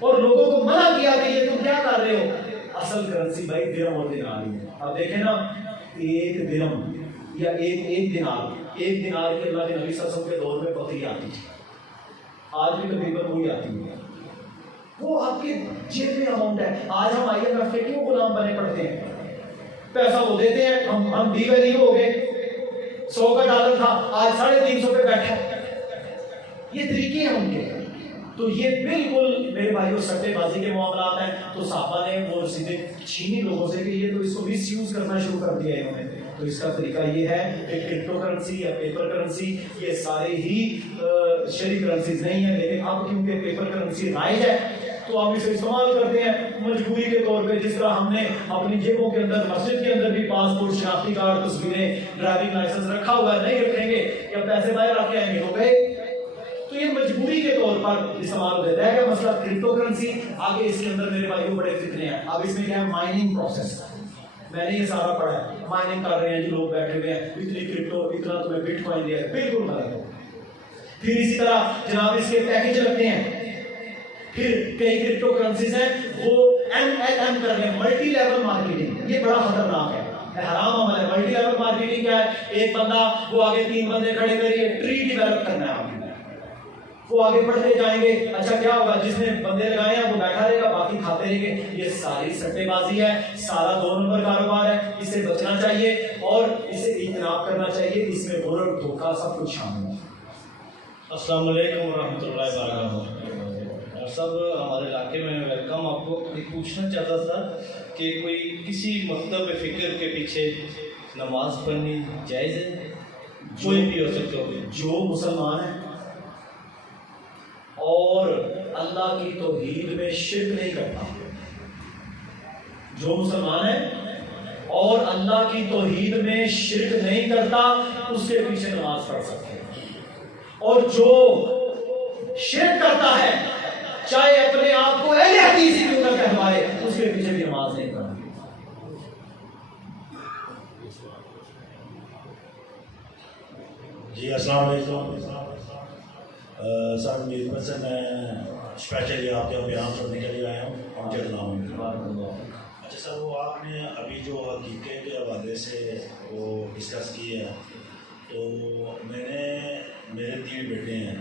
اور لوگوں کو منع کیا کہ یہ تم کیا کر رہے ہو. اصل کرنسی بھائی درہم اور دینار ہی ہے. اب دیکھیں نا ایک درہم یا ایک دینار کے اللہ کے نبی صلی اللہ علیہ وسلم کے دور میں بکری آتی تھی, آج بھی تقریباً وہی آتی ہے. وہ آپ کے جیب میں اماؤنٹ ہے. آج ہم IMF کے کیوں غلام بنے پڑتے ہیں؟ پیسہ وہ دیتے ہیں, ہم دیگر ہی ہو گئے. 100 کا ڈالر تھا, آج 350 پہ بیٹھا. یہ طریقے ہیں ان کے. تو یہ بالکل میرے بھائیو سٹے بازی کے معاملات ہیں. تو صحابہ نے وہ رسیدیں چھینی لوگوں سے کہ یہ تو اس کو مس یوز کرنا شروع کر دیا ہے انہوں نے. تو اس کا طریقہ یہ ہے کہ کرپٹو کرنسی یا پیپر کرنسی یہ سارے ہی شرعی کرنسیز نہیں ہیں, لیکن اب کیونکہ پیپر کرنسی رائج ہے تو آپ اسے استعمال کرتے ہیں مجبوری کے طور پہ. جس طرح ہم نے اپنی جیبوں کے اندر, مسجد کے اندر بھی پاسپورٹ, شناختی کارڈ, تصویریں, ڈرائیونگ لائسنس رکھا ہوا ہے, نہیں رکھیں گے یا پیسے باہر رکھ کے آئیں گے ہو گئے. تو یہ مجبوری کے طور پر استعمال ہو جاتا ہے. کہ مسئلہ کرپٹو کرنسی آگے اس کے اندر میرے بھائیوں بڑے فتنے ہیں. اب اس میں کیا ہے, مائننگ پروسیس. میں نے یہ سارا پڑھا ہے, مائننگ کر رہے ہیں جو لوگ بیٹھے ہوئے ہیں, اتنی کرپٹو, اتنا تمہیں بٹ کوائن دیا ہے, بالکل غلط ہے. پھر اسی طرح جناب اس کے پیکج رکھتے ہیں. پھر کئی کرپٹو کرنسیز ہیں وہ MLM کر رہے ہیں, ملٹی لیول مارکیٹنگ. یہ بڑا خطرناک ہے, حرام عمل ہے. ملٹی لیول مارکیٹنگ کیا ہے, ایک بندہ وہ آگے 3 بندے کھڑے کریے, ٹری ڈیولپ کرنا ہے. وہ آگے بڑھتے جائیں گے, اچھا کیا ہوگا, جس نے بندے لگائے ہیں وہ بیٹھا رہے گا, باقی کھاتے رہیں گے. یہ ساری سٹے بازی ہے, سارا 2 نمبر کاروبار ہے. اس سے بچنا چاہیے اور اسے اجتناب کرنا چاہیے. اس میں غرور, دھوکہ سب کچھ شامل ہے. السلام علیکم ورحمۃ اللہ وبرکاتہ. سب ہمارے علاقے میں ویلکم. آپ کو ایک پوچھنا چاہتا تھا کہ کوئی کسی مکتب فکر کے پیچھے نماز پڑھنی جائز ہے؟ کوئی بھی ہو سکتا ہو, جو مسلمان ہے اور اللہ کی توحید میں شرک نہیں کرتا, جو مسلمان ہے اور اللہ کی توحید میں شرک نہیں کرتا, اس کے پیچھے نماز پڑھ سکتے ہیں. اور جو شرک کرتا ہے, چاہے اپنے آپ کو اہل حدیث ہی کیوں نہ کہلوائے, اس کے پیچھے بھی نماز نہیں پڑھنی. جی السلام علیکم. سر میری طرف سے میں اسپیشلی آپ کے بیان سننے کے لیے آیا ہوں. اچھا سر, وہ آپ نے ابھی جو حقیقت کے حوالے سے وہ ڈسکس کی ہے, تو میں نے, میرے 3 بیٹے ہیں.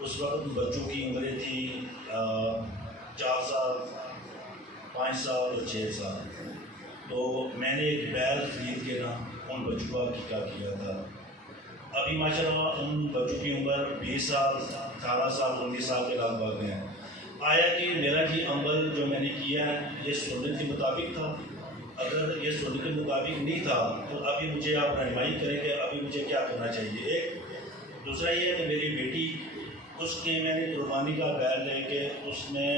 اس وقت بچوں کی عمریں تھی 4 سال, 5 سال اور 6 سال. تو میں نے ایک بیل خرید کے نا ان بچوں کا عقیقہ کیا تھا. ابھی ماشاء اللہ ان بچوں کی عمر 20 سال, 18 سال, 19 سال کے لگ بھگ ہیں. آیا کہ میرا عمل جو میں نے کیا ہے یہ سنت کے مطابق تھا؟ اگر یہ سنت کے مطابق نہیں تھا تو ابھی مجھے آپ رہنمائی کریں کہ ابھی مجھے کیا کرنا چاہیے. ایک دوسرا یہ ہے کہ میری بیٹی, اس کے میں نے قربانی کا بیل لے کے اس نے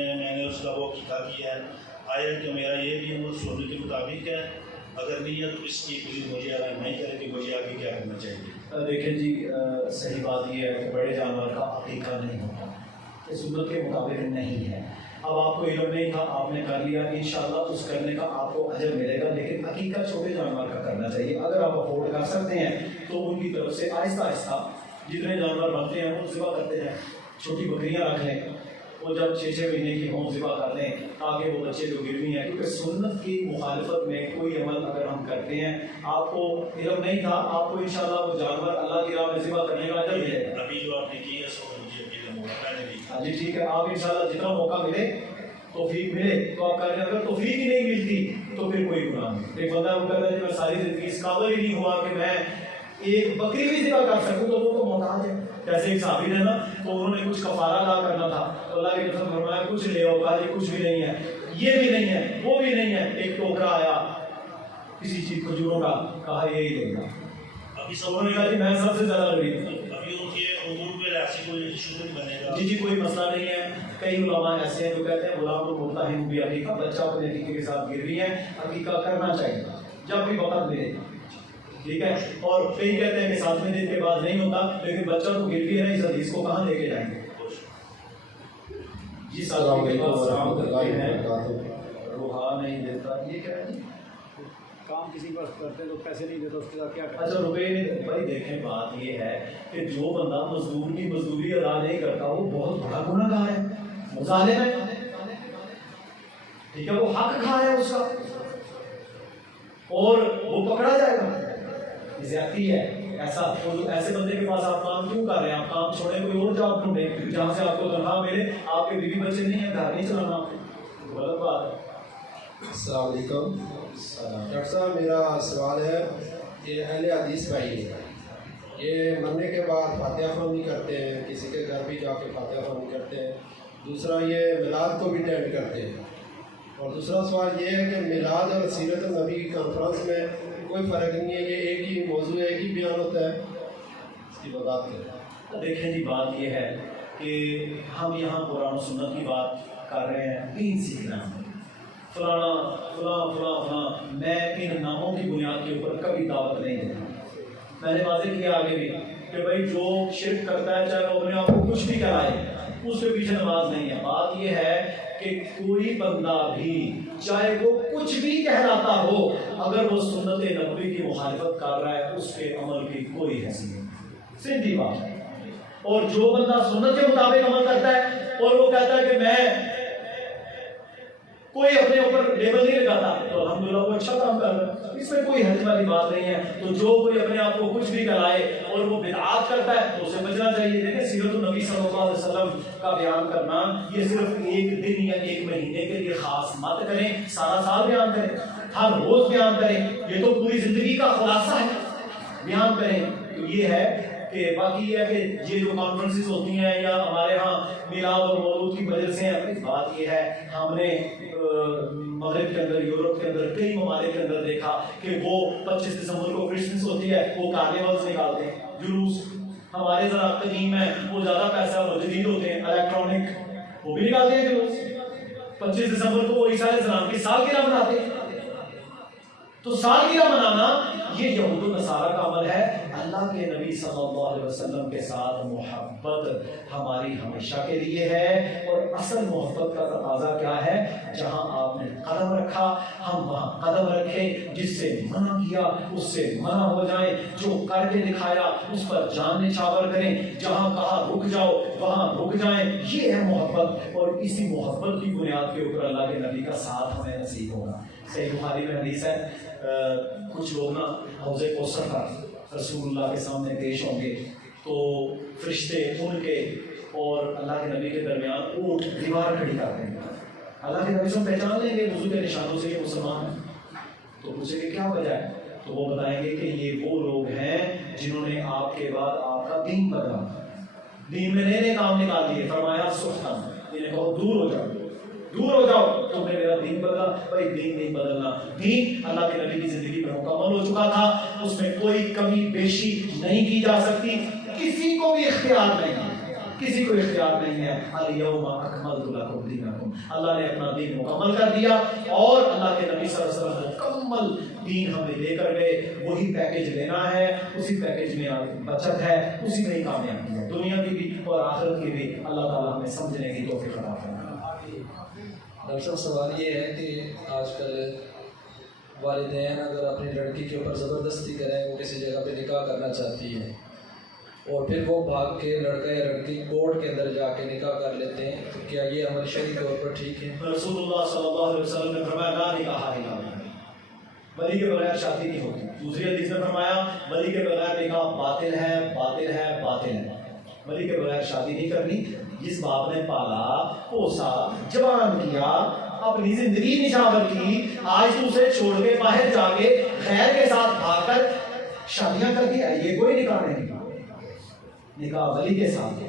اس کا وہ عقیقہ کیا ہے. آیا کہ میرا یہ بھی عمل سنت کے مطابق ہے؟ اگر نہیں ہے تو اس کی پوری مجھے رہنمائی کرے کہ مجھے آگے کیا کرنا چاہیے. دیکھیں جی, صحیح بات یہ ہے کہ بڑے جانور کا عقیقہ نہیں ہوتا, یہ سنت کے مطابق نہیں ہے. اب آپ کو علم نہیں تھا, آپ نے کر لیا, انشاءاللہ اس کرنے کا آپ کو اجر ملے گا. لیکن عقیقہ چھوٹے جانور کا کرنا چاہیے. اگر آپ افورڈ کر سکتے ہیں تو ان کی طرف سے آہستہ آہستہ جتنے جانور بنتے ہیں وہ ذبح کرتے ہیں. چھوٹی بکریاں رکھ لیں, وہ جب 6 مہینے کی ہوں ذبح کر لیں, تاکہ وہ بچے جو گروی ہیں, کیونکہ سنت کی مخالفت میں کوئی عمل اگر ہم کرتے ہیں, آپ کو علم نہیں تھا, آپ کو انشاءاللہ وہ جانور اللہ کی راہ میں ذبح کرنے کا اجر ملے گا. ابھی جو آپ نے کی ہے سو مجھے علم ہوا, میں نے بھی. ہاں جی ٹھیک ہے, آپ انشاءاللہ جتنا موقع ملے, توفیق ملے تو آپ کر لیں. اگر توفیق ہی نہیں ملتی تو پھر کوئی گناہ نہیں. ایک بندہ وہ کہتا ہے کہ میں ساری زندگی اس قابل ہی نہیں ہوا کہ میں ایک بکری بھی ذبح کر سکوں, تو وہ تو محتاج ہے. جیسے ایک صحابی ہے نا, تو انہوں نے کچھ کفارہ ادا کرنا تھا, اللہ کے قسم فرمایا کچھ لے آؤ, کہا یہ کچھ بھی نہیں ہے, یہ بھی نہیں ہے, وہ بھی نہیں ہے. ایک ٹوکرا آیا کسی چیز کھجوروں کا, کہا یہی دے گا. ابھی انہوں نے کہا جی میں سب سے زیادہ غریب ہوں. ابھی ان کے امور میں ایسی کوئی ایشو نہیں بنے گا. جی کوئی مسئلہ نہیں ہے. کئی علماء ایسے ہیں جو کہتے ہیں غلام کو بولتا ہے بھی عقیقہ, بچہ اپنے عقیقے کے ساتھ گروی ہے, عقیقہ کرنا چاہیے جب بھی وقت ملے, ٹھیک ہے. اور کئی کہتے ہیں کہ 7ویں دن کے بعد نہیں ہوتا, لیکن بچہ تو گروی ہے, اس حدیث کو کہاں لے کے جائیں گے. جی السلام علیکم ورحمۃ اللہ وبرکاتہ. روحا نہیں دیتا, یہ کیا ہے؟ کام کسی پاس کرتے تو پیسے نہیں دیتا, اس کے ساتھ کیا کرتے؟ اچھا روپے نہیں. بھائی دیکھیں بات یہ ہے کہ جو بندہ مزدور کی مزدوری ادا نہیں کرتا وہ بہت بڑا گناہ گار ہے, ظالم ہے. ٹھیک ہے، وہ حق کھا ہے اس کا اور وہ پکڑا جائے گا. زیادتی ہے. ایسے بندے کے پاس آپ کام کیوں کر رہے ہیں؟ آپ کام چھوڑیں کوئی اور جاب ڈھونڈیں جہاں سے آپ کو تنخواہ ملے. آپ کے بیوی بچے نہیں ہیں، گھر نہیں چلانا، غلط بات ہے. السلام علیکم. ڈاکٹر صاحب میرا سوال ہے کہ اہل حدیث بھائی یہ مرنے کے بعد فاتحہ خوانی کرتے ہیں، کسی کے گھر بھی جا کے فاتحہ خوانی کرتے ہیں. دوسرا یہ میلاد کو بھی اٹینڈ کرتے ہیں. اور دوسرا سوال یہ ہے کہ میلاد اور سیرت النبی کی کانفرنس میں کوئی فرق نہیں ہے، یہ ایک ہی موضوع ہے، ایک ہی بیان ہوتا ہے، اس کی وضاحت کریں. دیکھیں جی، بات یہ ہے کہ ہم یہاں قرآن و سنت کی بات کر رہے ہیں، دین سیکھ رہے ہیں. فلانا فلاں فلاں فلاں، میں ان ناموں کی بنیاد کے اوپر کبھی دعوت نہیں دیتا. میں نے واضح کیا آگے بھی کہ بھائی جو شرک کرتا ہے چاہے وہ اپنے آپ کو کچھ بھی کرائے، اس کے پیچھے نماز نہیں ہے. بات یہ ہے کہ کوئی بندہ بھی چاہے وہ کچھ بھی کہلاتا ہو، اگر وہ سنت نبوی کی مخالفت کر رہا ہے اس کے عمل کی کوئی حیثیت نہیں. سیدھی بات ہے. اور جو بندہ سنت کے مطابق عمل کرتا ہے اور وہ کہتا ہے کہ میں کوئی اپنے اوپر لیبل نہیں لگاتا، تو الحمدللہ وہ اچھا کام کر رہا ہے، اس میں کوئی حرج والی بات نہیں ہے. تو جو کوئی اپنے آپ کو کچھ بھی کہلائے اور وہ بدعات کرتا ہے تو اسے بچنا چاہیے. دیکھیں سیرت النبی صلی اللہ علیہ وسلم کا بیان کرنا یہ صرف ایک دن یا ایک مہینے کے لیے خاص مت کریں، سارا سال بیان کریں، ہر روز بیان کریں. یہ تو پوری زندگی کا خلاصہ ہے، بیان کریں. تو یہ ہے کہ باقی یہ ہے کہ یہ جو کانفرنسز ہوتی ہیں یا ہمارے ہاں میلاد اور مولود کی وجہ سے ہیں، بات یہ ہے ہم نے مغرب کے اندر، یورپ کے اندر، کئی ممالک کے اندر دیکھا کہ وہ 25 دسمبر کو کرسمس ہوتی ہے، وہ کارنیولز نکالتے ہیں، جلوس. ہمارے ذرا قدیم ہیں، وہ زیادہ پیسہ وہ جدید ہوتے ہیں، الیکٹرانک، وہ بھی نکالتے ہیں جلوس. 25 دسمبر کو وہ عیسیٰ علیہ السلام کی سالگرہ مناتے ہیں. تو سالگرہ منانا یہ یہود و نصارہ کا عمل ہے. اللہ کے نبی صلی اللہ علیہ وسلم کے ساتھ محبت ہماری ہمیشہ کے لیے ہے. اور اصل محبت کا تقاضا کیا ہے؟ جہاں آپ نے قدم رکھا ہم وہاں قدم رکھیں، جس سے منع کیا اس سے منع ہو جائیں، جو کر کے دکھایا اس پر جان نچھاور کریں، جہاں کہا رک جاؤ وہاں رک جائیں. یہ ہے محبت، اور اسی محبت کی بنیاد کے اوپر اللہ کے نبی کا ساتھ ہمیں نصیب ہوگا. صحیح بخاری میں حدیث ہے، کچھ لوگ نا حوض کوثر پر رسول اللہ کے سامنے پیش ہوں گے تو فرشتے ان کے اور اللہ کے نبی کے درمیان اونٹ دیوار کھڑی کر دیں گے. اللہ کے نبی سے پہچان لیں گے وضو کے نشانوں سے یہ مسلمان ہیں. تو پوچھیں گے کیا وجہ ہے؟ تو وہ بتائیں گے کہ یہ وہ لوگ ہیں جنہوں نے آپ کے بعد آپ کا دین بدلا، دین میں نئے نئے کام نکال دیے. فرمایا سختن، انہیں کہو دور ہو جاؤ، دور ہو جاؤ، تم نے میرا دین بدلا. بھائی دین نہیں بدلنا، دین اللہ کے نبی کی زندگی میں مکمل ہو چکا تھا، اس میں کوئی کمی بیشی نہیں کی جا سکتی. کسی کو بھی اختیار نہیں ہے، کسی کو اختیار نہیں ہے. الیوم اکملت لکم دینکم، اللہ نے اپنا دین مکمل کر دیا. اور اللہ کے نبی صلی اللہ علیہ وسلم مکمل دین ہمیں لے کر گئے. وہی پیکج لینا ہے، اسی پیکج میں بچت ہے، اسی میں ہی کامیابی ہے، دنیا کی بھی اور آخرت کی بھی. اللہ تعالیٰ ہمیں سمجھنے کی توفیق عطا فرمائے. ڈاکٹر صاحب سوال یہ ہے کہ آج کل والدین اگر اپنی لڑکی کے اوپر زبردستی کریں، وہ کسی جگہ پہ نکاح کرنا چاہتی ہے اور پھر وہ بھاگ کے لڑکا یا لڑکی کورٹ کے اندر جا کے نکاح کر لیتے ہیں، تو کیا یہ عمل شرعی طور پر ٹھیک ہے؟ رسول اللہ صلی اللہ علیہ وسلم نے فرمایا لا نکاح الا ولی کے بغیر شادی نہیں ہوتی. دوسری حدیث میں فرمایا ولی کے بغیر نکاح باطل ہے، باطل ہے، باطل ہے. ولی کے بغیر شادی نہیں کرنی. جس باپ نے پالا پوسا جوان کیا اپنی زندگی نچھاور کی، آج تو اسے چھوڑ کے باہر جا کے غیر کے ساتھ بھاگ کر شادیاں کر دیا، یہ کوئی نکاح نہیں. نکاح ولی کے ساتھ،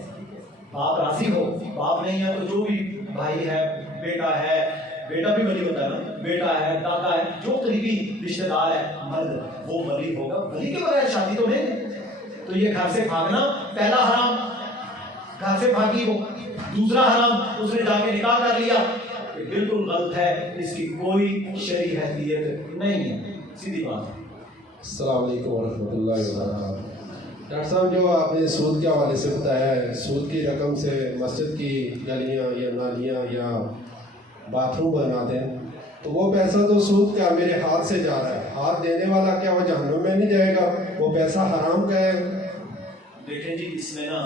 باپ راضی ہو. باپ نہیں ہے تو جو بھی بھائی ہے، بیٹا ہے، بیٹا بھی ولی ہوتا ہے نا، بیٹا ہے، دادا ہے، جو قریبی رشتہ دار ہے مرد، وہ ولی ہوگا. ولی کے بغیر شادی تو نہیں. تو یہ گھر سے بھاگنا پہلا حرام، گھر سے بھاگی ہو. دوسرا حرام اس نے جا کے نکاح کر لیا، یہ بالکل غلط ہے، اس کی کوئی شرعی حیثیت نہیں ہے. سیدھی بات. السلام علیکم ورحمۃ اللہ وبرکاتہ. ڈاکٹر صاحب جو آپ نے سود کے حوالے سے بتایا ہے، سود کی رقم سے مسجد کی گلیاں یا نالیاں یا باتھ روم بنا دیں، تو وہ پیسہ تو سود کا میرے ہاتھ سے جا رہا ہے، ہاتھ دینے والا کیا وہ جہنم میں نہیں جائے گا؟ وہ پیسہ حرام کا ہے. دیکھیں جی، اس میں نا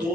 2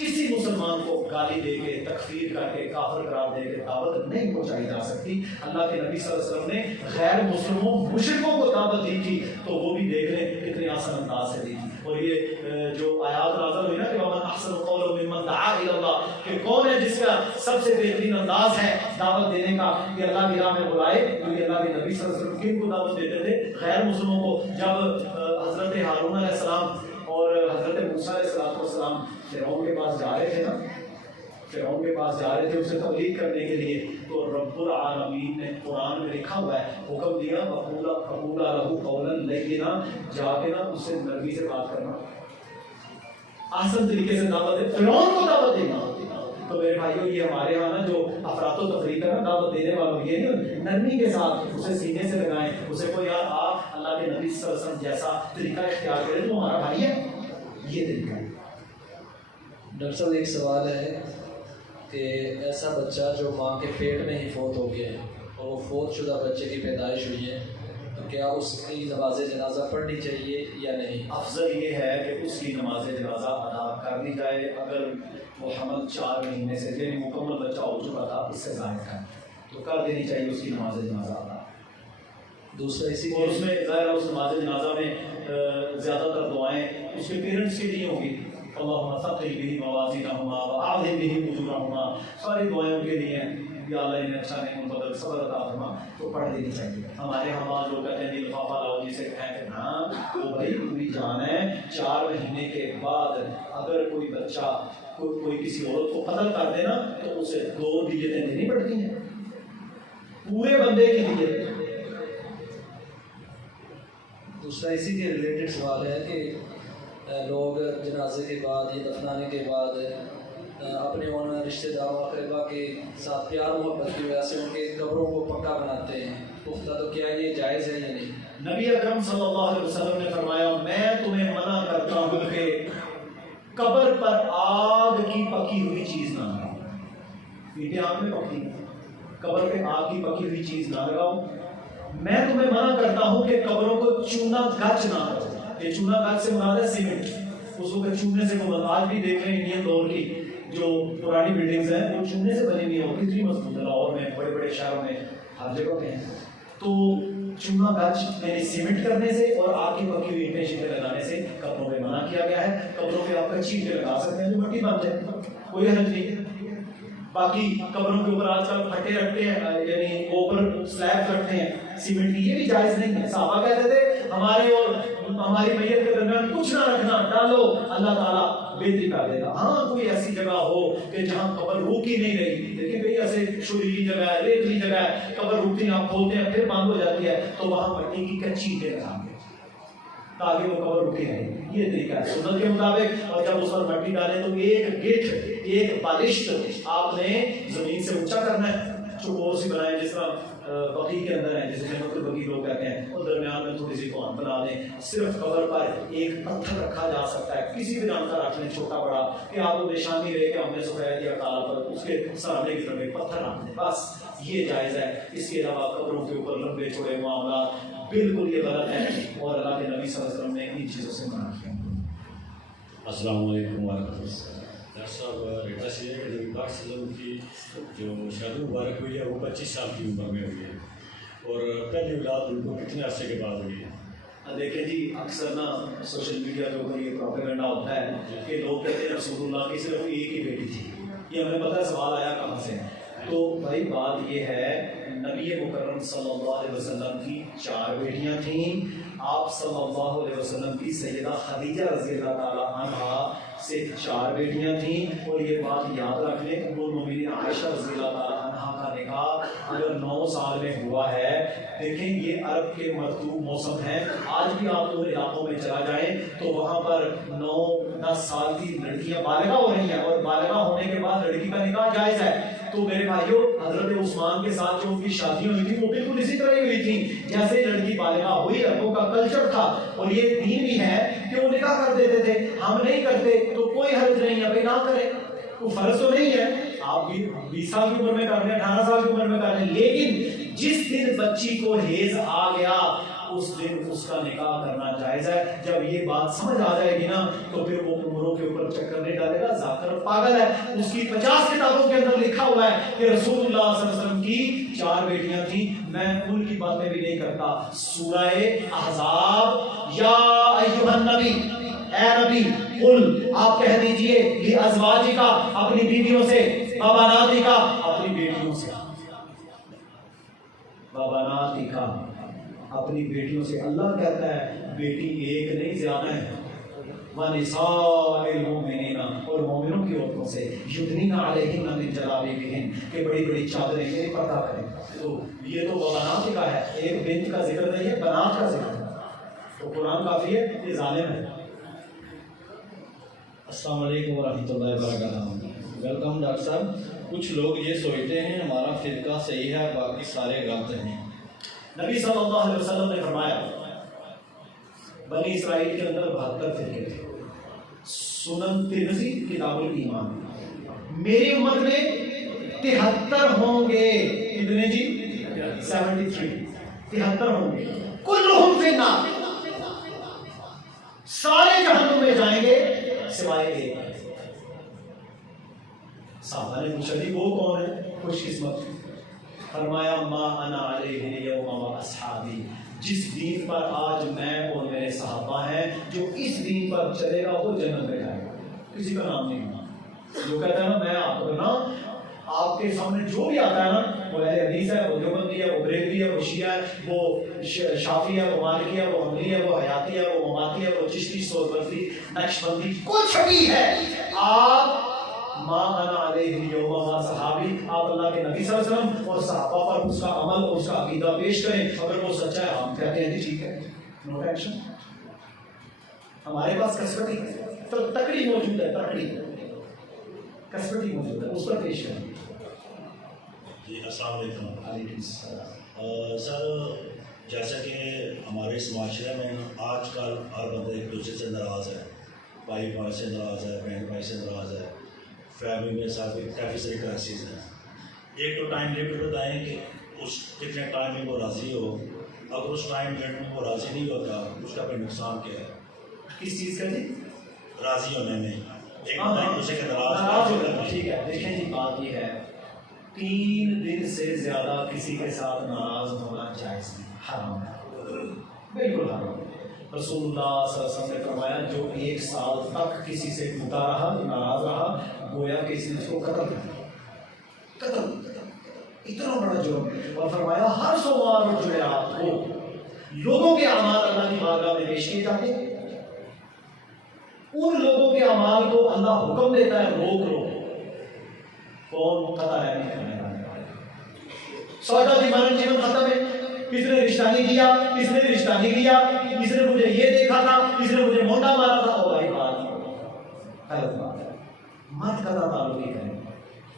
کسی مسلمان کو گالی دے کے تکفیر کر کے کافر قرار دے کے دعوت نہیں پہنچائی جا سکتی. اللہ کے نبی صلی اللہ علیہ وسلم نے غیر مسلموں مشرکوں کو دعوت دی تھی تو وہ بھی دیکھ لیں کتنے آسان انداز سے دی تھی. اور یہ جو آیات نازل ہوئی نا کہ ومن احسن قولا ممن دعا الی اللہ، کہ کون ہے جس کا سب سے بہترین انداز ہے دعوت دینے کا کہ اللہ کی راہ میں بلائے. کیونکہ اللہ کے نبی صلی اللہ علیہ وسلم کن کو دعوت دیتے تھے؟ غیر مسلموں کو. جب حضرت ہارون علیہ السلام اور حضرت موسیٰ علیہ السلام فرعون کے پاس جا رہے تھے نا، فرعون کے پاس جا رہے تھے اسے تبلیغ کرنے کے لیے، تو رب العالمین نے قرآن میں لکھا ہوا ہے، حکم دیا فقولا لہ قولا لینا، جا کے نا اس سے نرمی سے بات کرنا، آسان طریقے سے دعوت دے. فرعون کو دعوت دینا. تو میرے بھائیو یہ ہمارے یہاں نا جو افراد و تفریق ہے نا دعوت دینے والوں، یہ نہیں نرمی کے ساتھ اسے سینے سے لگائیں، اسے کو یار آپ اللہ کے نبی صلی اللہ علیہ وسلم جیسا طریقہ اختیار کریں تو ہمارا بھائی ہے. یہ طریقہ ہے. ڈاکٹر صاحب ایک سوال ہے کہ ایسا بچہ جو ماں کے پیٹ میں ہی فوت ہو گیا ہے اور وہ فوت شدہ بچے کی پیدائش ہوئی ہے، تو کیا اس کی نماز جنازہ پڑھنی چاہیے یا نہیں؟ افضل یہ ہے کہ اس کی نماز جنازہ ادا کر لی جائے اگر وہ حمل 4 مہینے سے یعنی مکمل بچہ ہو چکا تھا اس سے زائد ہے تو کر دینی چاہیے اس کی نماز جنازہ ادا. دوسرا اسی اور اس میں ظاہر ہے اس نماز جنازہ میں زیادہ تر دعائیں اس کے پیرنٹس کے لیے ہوں گی. اللہم ثقل بہ موازینہما واعظم بہ اجورہما، ساری دعائیں ان کے لیے ہیں. یا اللہ انہیں اچھا نہیں بدل صبر عطا فرما، تو پڑھ دینی چاہیے. ہمارے ہمارا لوگ کہتے ہیں لفافہ لاؤ جسے پھینکنا، وہ بھائی پوری جان ہے. 4 مہینے کے بعد اگر کوئی بچہ کوئی کسی عورت کو قتل کر دینا تو اسے 2 دیتیں دینی پڑتی ہیں پورے بندے کے لیے. دوسرا اسی کے ریلیٹڈ سوال ہے کہ لوگ جنازے کے بعد یا دفنانے کے بعد اپنے ان رشتہ داروں اقربا کے ساتھ پیار محبت کی وجہ سے ان کے قبروں کو پکا بناتے ہیں پختہ، تو کیا یہ جائز ہے یا نہیں؟ نبی اکرم صلی اللہ علیہ وسلم نے فرمایا میں تمہیں منع کرتا ہوں کہ قبر پر آگ کی پکی ہوئی چیز نہ لگاؤ. اینٹیں آگ میں پکی، قبر پہ آگ کی پکی ہوئی چیز نہ لگاؤ. میں تمہیں منع کرتا ہوں کہ قبروں کو چونا گچ نہ کرو. یہ چونا گچ سے مراد ہے سیمنٹ. اس کو چونے سے وہ آج بھی دیکھ رہے ہیں انڈین دور کی جو پرانی بلڈنگز ہیں وہ چونے سے بنی ہوئی ہیں. وہ کتنی مضبوط ہے، لاہور میں بڑے بڑے شہروں میں ہر جگہ پہ ہیں. تو چونا گچ یعنی سیمنٹ کرنے سے اور آگ کی پکی ہوئی اینٹیں شیٹیں لگانے سے قبروں پہ منع کیا گیا ہے. قبروں پہ آپ کچی اینٹیں لگا سکتے ہیں جو مٹی بن جائے، کوئی حرج نہیں ہے. باقی قبروں کے اوپر آج کل پھٹے رکھتے ہیں یعنی اوپر سلیب رکھتے ہیں سیمنٹ کی، یہ بھی جائز نہیں ہے. صحابہ کہتے تھے ہمارے اور ہماری میت کے درمیان کچھ نہ رکھنا، ڈالو اللہ تعالیٰ بہتری کر دے گا. ہاں کوئی ایسی جگہ ہو کہ جہاں قبر روکی نہیں رہی، لیکن بھئی ایسے شریلی جگہ ہے، ریتلی جگہ ہے، قبر روکتی نہیں، آپ کھولتے ہیں پھر بند ہو جاتی ہے، تو وہاں مٹی کی کچی اینٹیں لگائیں گے تاکہ وہ قبر رکی رہے. یہ طریقہ ہے سنت کے مطابق. اور جب اس پر مٹی ڈالیں تو ایک گٹھ ایک بالشت آپ نے زمین سے اونچا کرنا ہے، چوکور سی بنائیں جس طرح بقی کے اندر ہے جسے جنت البقیع لوگ کہتے ہیں، اور درمیان میں تھوڑی سی کون بنا دیں. صرف قبر پر ایک پتھر رکھا جا سکتا ہے، کسی بھی رنگ کا رکھ لیں چھوٹا بڑا، کہ آپ کو نشانی رہے کہ ہم نے سفید یا کالا پر اس کے سامنے کی طرف ایک پتھر رکھ دیں، بس یہ جائز ہے. اس کے علاوہ قبروں کے اوپر لمبے چوڑے معاملات بالکل یہ غلط ہے اور اللہ کے نبی صلی اللہ علیہ وسلم نے ان چیزوں سے منع کیا. السلام علیکم ورحمۃ اللہ. ڈاکٹر صاحب بیٹا سے ہے کہ نبی پاک صلی اللہ علیہ وسلم کی جو شادی مبارک ہوئی ہے وہ 25 سال کی عمر میں ہوئی ہے اور پہلی اولاد ان کو کتنے عرصے کے بعد ہوئی ہے؟ دیکھیں جی اکثر نا سوشل میڈیا کے اوپر یہ پروپیگنڈا ہوتا ہے کہ لوگ کہتے ہیں رسول اللہ کی صرف ایک ہی بیٹی تھی. یہ ہمیں پتہ ہے سوال آیا کہاں سے. تو بھائی بات یہ ہے نبی مکرم صلی اللہ علیہ وسلم کی 4 بیٹیاں تھیں. آپ صلی اللہ علیہ وسلم کی سیدہ خدیجہ رضی اللہ تعالیٰ عنہا سے 4 بیٹیاں تھیں. اور یہ بات یاد رکھ لیں ام المؤمنین عائشہ رضی اللہ تعالیٰ عنہا کا نکاح اگر 9 سال میں ہوا ہے. دیکھیں یہ عرب کے مرطوب موسم ہے. آج بھی آپ لوگ علاقوں میں چلا جائیں تو وہاں پر 9-10 سال کی لڑکیاں بالغہ ہو رہی ہیں اور بالغہ ہونے کے بعد لڑکی کا نکاح جائز ہے. تو میرے بھائیوں حضرت عثمان کے ساتھ جو ان کی شادی ہوئی تھی وہ بالکل اسی طرح ہی ہوئی تھی جیسے لڑکی بالغہ ہوئی. عربوں کا کلچر تھا اور یہ دین بھی ہے کہ وہ نکاح کر دیتے تھے. ہم نہیں کرتے تو کوئی حرج نہیں ہے بھائی نہ کریں، وہ فرض تو نہیں ہے. آپ بھی 20 سال کی عمر میں کر رہے ہیں, 18 سال کی عمر میں کر رہے ہیں, لیکن جس دن بچی کو حیض آ گیا اس دن اس کا نکاح کرنا جائز ہے. جب یہ بات سمجھ آ جائے گی نا تو پھر وہ عمروں کے اوپر چکر نہیں ڈالے گا. ذاکر پاگل ہے, اس کی 50 کتابوں کے اندر لکھا ہوا ہے کہ رسول اللہ صلی اللہ علیہ وسلم کی 4 بیٹیاں تھیں. میں ان کی باتیں بھی نہیں کرتا. سورہ احزاب, یا ایھا النبی, اے نبی, قل, آپ کہہ دیجئے, لازواجکا, اپنی بیویوں سے, وبناتکا, اپنی بیٹیوں سے, وبناتکا, اپنی بیٹیوں سے. اللہ کہتا ہے بیٹی ایک نہیں زیادہ ہے. وَنِسَاءِ الْمُؤْمِنِينَ, اور مومنوں کی عورتوں سے, یُدْنِینَ عَلَیہِنَّ مِن جَلَابِیبِہِنَّ, کہ بڑی بڑی چادریں میرے پردہ کریں. تو یہ تو بنات کا ہے, ایک بنت کا ذکر نہیں ہے, بنات کا ذکر ہے. تو قرآن کافی ہے, یہ ظالم ہے. السلام علیکم ورحمۃ اللہ وبرکاتہ. ویلکم ڈاکٹر صاحب. کچھ لوگ یہ سوچتے ہیں ہمارا فرقہ صحیح ہے, باقی سارے غلط ہیں. نبی صلی اللہ علیہ وسلم نے فرمایا بنی اسرائیل کے اندر 72 فرقے تھے. سنن ترمذی کتاب الایمان, میری امت میں 73 ہوں گے. کتنے جی؟ 73. 73 ہوں گے. کلہم فی النار, سارے جہنم میں جائیں گے سوائے ایک. صحابہ نے پوچھا جی وہ کون ہے خوش قسمت؟ فرمایا ما انا علیہ اليوم واصحابی, جس دین پر آج میں اور میرے صحابہ ہیں, جو اس دین پر چلے گا وہ جنت میں جائے گا. کسی کا نام نہیں ہونا. جو کہتا ہے نا میں آپ کو نا, آپ کے سامنے جو بھی آتا ہے نا, وہ اہل حدیث ہے, وہ دیوبندی ہے, وہ بریلوی ہے, وہ شیعہ ہے, وہ شافعی ہے, وہ مالکی ہے, وہ حنبلی ہے, وہ حیاتی ہے, وہ مماتی ہے, وہ چشتی, سوربندی, نقشبندی, کچھ بھی ہے, آپ ما انا علیہ اليوم واصحابی, آپ اللہ کے نبی صلی اللہ علیہ وسلم اور صحابہ پر اس کا عمل اور اس کا عقیدہ پیش کریں. اگر وہ سچا ہے ہم کہتے ہیں جی ٹھیک ہے, نو ٹینشن. ہمارے پاس کسوٹی تکڑی موجود ہے, تکڑی کسوٹی موجود ہے, اس پر پیش کریں. جی السلام علیکم. علیکم السلام. سر جیسا کہ ہمارے اس معاشرے میں آج کل ہر بندہ ایک دوسرے سے ناراض ہے. بھائی بھائی سے ناراض ہے, بہن بھائی سے ناراض ہے, فیملی میں ساتھ کافی ساری کرائسز ہیں. ایک تو ٹائم لمٹ بتائیں کہ اس کتنے ٹائم میں وہ راضی ہو. اگر اس ٹائم لمٹ میں وہ راضی نہیں ہوتا اس کا کوئی نقصان کیا ہے؟ کس چیز کا جی؟ راضی ہونے میں. ایک بندہ ایک دوسرے کے ناراض ہوتا. ٹھیک ہے, دیکھیں جی بات یہ ہے 3 دن سے زیادہ کسی کے ساتھ ناراض ہونا جائز نہیں, حرام ہے, بالکل حرام ہے. رسول اللہ صلی اللہ علیہ وسلم نے فرمایا جو 1 سال تک کسی سے ٹوٹا رہا, ناراض رہا, گویا کہ اس نے اس کو قتل کر دیا. اتنا بڑا جرم. اور فرمایا ہر سوموار اور جمعرات کو لوگوں کے اعمال اللہ کی بارگاہ میں پیش کیے جاتے ہیں. ان لوگوں کے اعمال کو اللہ حکم دیتا ہے روک لو. کون قطع ہے نہیں کرنے والے. سوچا جی مانن جیون ختم ہے, کس نے رشتہ نہیں دیا, کس نے رشتہ نہیں دیا, کس نے مجھے یہ دیکھا تھا, کس نے مجھے مونڈا مارا تھا. او بھائی بات غلط بات ہے, مت قطع تعلق ہی کریں.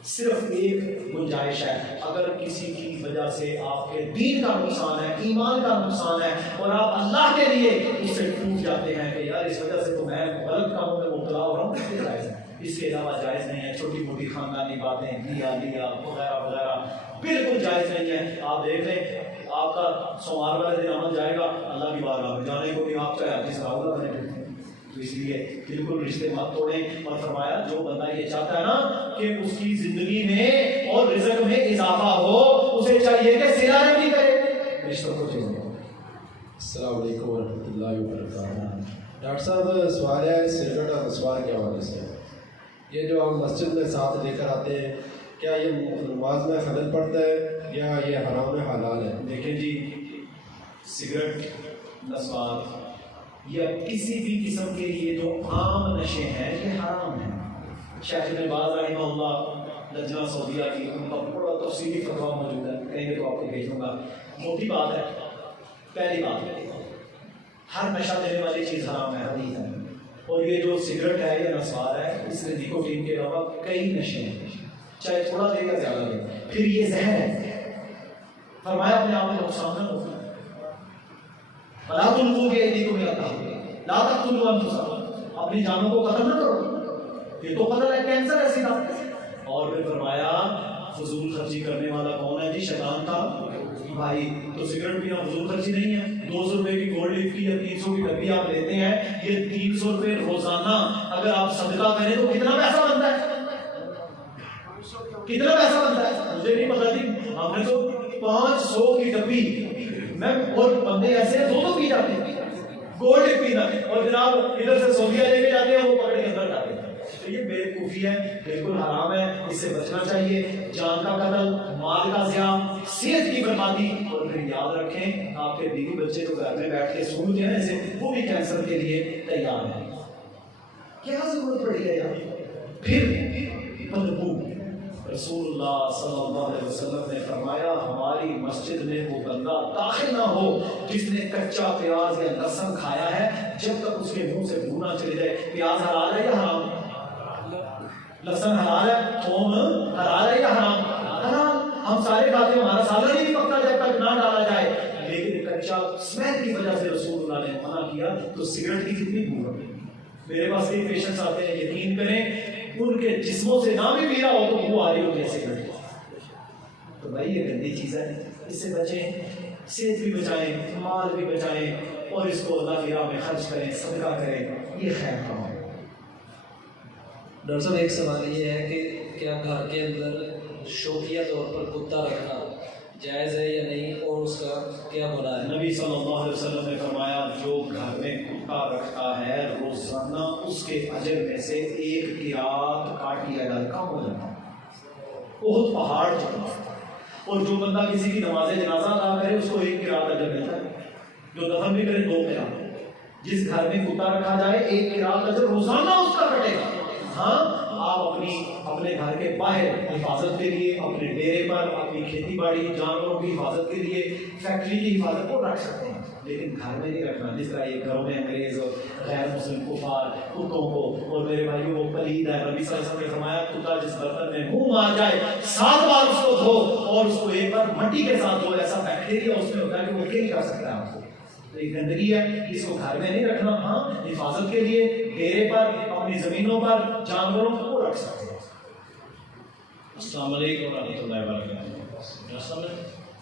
صرف ایک گنجائش ہے, اگر کسی کی وجہ سے آپ کے دین کا نقصان ہے, ایمان کا نقصان ہے, اور آپ اللہ کے لیے اس سے ٹوٹ جاتے ہیں کہ یار اس وجہ سے تو میں غلط کاموں میں مبتلا ہو رہا ہوں, تو جائز ہے. اس کے علاوہ جائز نہیں ہے چھوٹی موٹی خاندانی باتیں, لیا وغیرہ وغیرہ, بالکل جائز نہیں ہے. آپ دیکھ لیں آپ کا سوموار والے دن عمل جائے گا اللہ کی بارگاہ میں جانے کو بھی آپ چاہے حدیث راؤلہ بنے بیٹھے ہیں. تو اس لیے بالکل رشتے مت توڑیں. اور فرمایا جو بندہ یہ چاہتا ہے نا کہ اس کی زندگی میں اور رزق میں اضافہ ہو, اسے چاہیے کہ صلہ رحمی کرے, رشتوں کو چھوڑے. السلام علیکم ورحمۃ اللہ وبرکاتہ. ڈاکٹر صاحب سوال ہے سگریٹ اور مسواک کے حوالے سے. یہ جو ہم مسجد میں ساتھ لے کر آتے ہیں کیا یہ نماز میں خلل پڑتا ہے یا یہ حرام حلال ہے؟ دیکھیں جی سگریٹ, مسواک یا کسی بھی قسم کے یہ جو عام نشے ہیں یہ حرام ہیں. شیخ ابن باز رحمہ اللہ لجنہ سعودیہ کی ان کا بڑا تفصیلی فتویٰ موجود ہے, کہیں گے تو آپ کو بھیج دوں گا. موٹی بات ہے, پہلی بات ہے ہر نشہ دینے والی چیز حرام ہے, حدیث ہے. اور یہ جو سگریٹ ہے یا نسوار ہے اس میں نکوٹین کے علاوہ کئی نشے ہیں, چاہے تھوڑا دے یا زیادہ دے, پھر یہ زہر ہے. فرمایا اپنے آپ میں نقصان نہ ہوتا. فلا تلقوا بأيديكم إلى التهلكة لا تقتلوا أنفسكم, اپنی جانوں کو قتل نہ کرو. یہ تو قتل ہے, کینسر ہے سیدھا. اور پھر فرمایا فضول خرچی کرنے والا کون ہے جی؟ شیطان کا بھائی. تو سگریٹ پینا فضول خرچی نہیں ہے. 200 روپے کی گولڈ لیف کی یا 300 کی ڈبی آپ لیتے ہیں, یہ 300 روپے روزانہ اگر آپ صدقہ کریں تو کتنا پیسہ بنتا ہے؟ کتنا پیسہ بنتا ہے مجھے نہیں پتا جی. ہم نے تو 500 کی ڈبی میں, اور بندے ایسے ہیں 200 پی جاتے ہیں گولڈ لیف پینا, اور جناب ادھر سے سعودیہ لے کے جاتے ہیں, وہ پکڑ کے اندر جاتے ہیں. تو یہ بے وقوفی ہے, بالکل حرام ہے, اس سے بچنا چاہیے. جان کا قتل, مال کا ضیاع, صحت کی بربادی. اور پھر یاد رکھیں آپ کے بیوی بچے جو گھر میں بیٹھ کے سنتے ہیں ایسے, وہ بھی کینسر کے لیے تیار ہیں. کیا ضرورت پڑی ہے یار؟ پھر بدبو. رسول اللہ صلی اللہ علیہ وسلم نے فرمایا ہماری مسجد میں وہ بندہ داخل نہ ہو جس نے کچا پیاز یا لہسن کھایا ہے جب تک اس کے منہ سے بو نہ چلے جائے. پیاز حلال ہے یا حرام؟ لہسن حلال ہے, تھوم حلال ہے یا حرام؟ حلال. ہم سارے کھاتے ہیں, ہمارا سالن ہی نہیں پکتا جب تک نہ ڈالا جائے. لیکن کچا اسمیل کی وجہ سے رسول اللہ نے منع کیا. تو سگریٹ کی کتنی بو ہے. میرے پاس کئی پیشنٹس آتے ہیں, یقین کریں ان کے جسموں سے نہ بھی میرا ہو تو وہ آ رہی ہوتی ہے سگریٹ. تو بھائی یہ گندی چیز ہے, اس سے بچیں, صحت بھی بچائیں, مال بھی بچائیں, اور اس کو اللہ کی راہ میں خرچ کریں, صدقہ کریں, یہ خیر کام ہے. ڈاکٹر صاحب ایک سوال یہ ہے کہ کیا گھر کے اندر شوقیہ طور پر کتا رکھنا جائز ہے یا نہیں, اور اس کا کیا گناہ ہے؟ نبی صلی اللہ علیہ وسلم نے فرمایا جو گھر میں کتا رکھتا ہے روزانہ اس کے اجر میں سے 1 قرات کاٹ لیا جائے, کم ہو جاتا ہے, بہت پہاڑ چڑھتا. اور جو بندہ کسی کی نماز جنازہ ادا کرے اس کو 1 قرات اجر ملتا ہے, جو دفن بھی کرے 2 قرات. جس گھر میں کتا رکھا جائے 1 قرات اجر روزانہ اس کا کٹے گا. ہاں آپ اپنے گھر کے باہر حفاظت کے لیے, اپنے ڈیرے پر, اپنی کھیتی باڑی جانوروں کی حفاظت کے لیے, فیکٹری کی حفاظت کو رکھ سکتے ہیں, لیکن گھر میں نہیں رکھنا. جس طرح یہ گھروں میں انگریز اور غیر مسلم کفار کتوں کو, اور میرے بھائیوں وہ پلید ہے. نبی صلی اللہ علیہ وسلم نے فرمایا کتا جس برتن میں منہ مار جائے 7 بار اس کو دھو, اور اس کو 1 بار مٹی کے ساتھ دھو. ایسا بیکٹیریا اس میں ہوتا ہے کہ وہ کل کر سکتا ہے آپ کو. تو یہ گندگی ہے, اس کو گھر میں نہیں رکھنا. ہاں حفاظت کے لیے ڈیرے پر, اپنی زمینوں پر جانوروں کو رکھ سکتے ہیں. السلام علیکم ورحمۃ اللہ وبرکاتہ. ڈاکٹر صاحب میں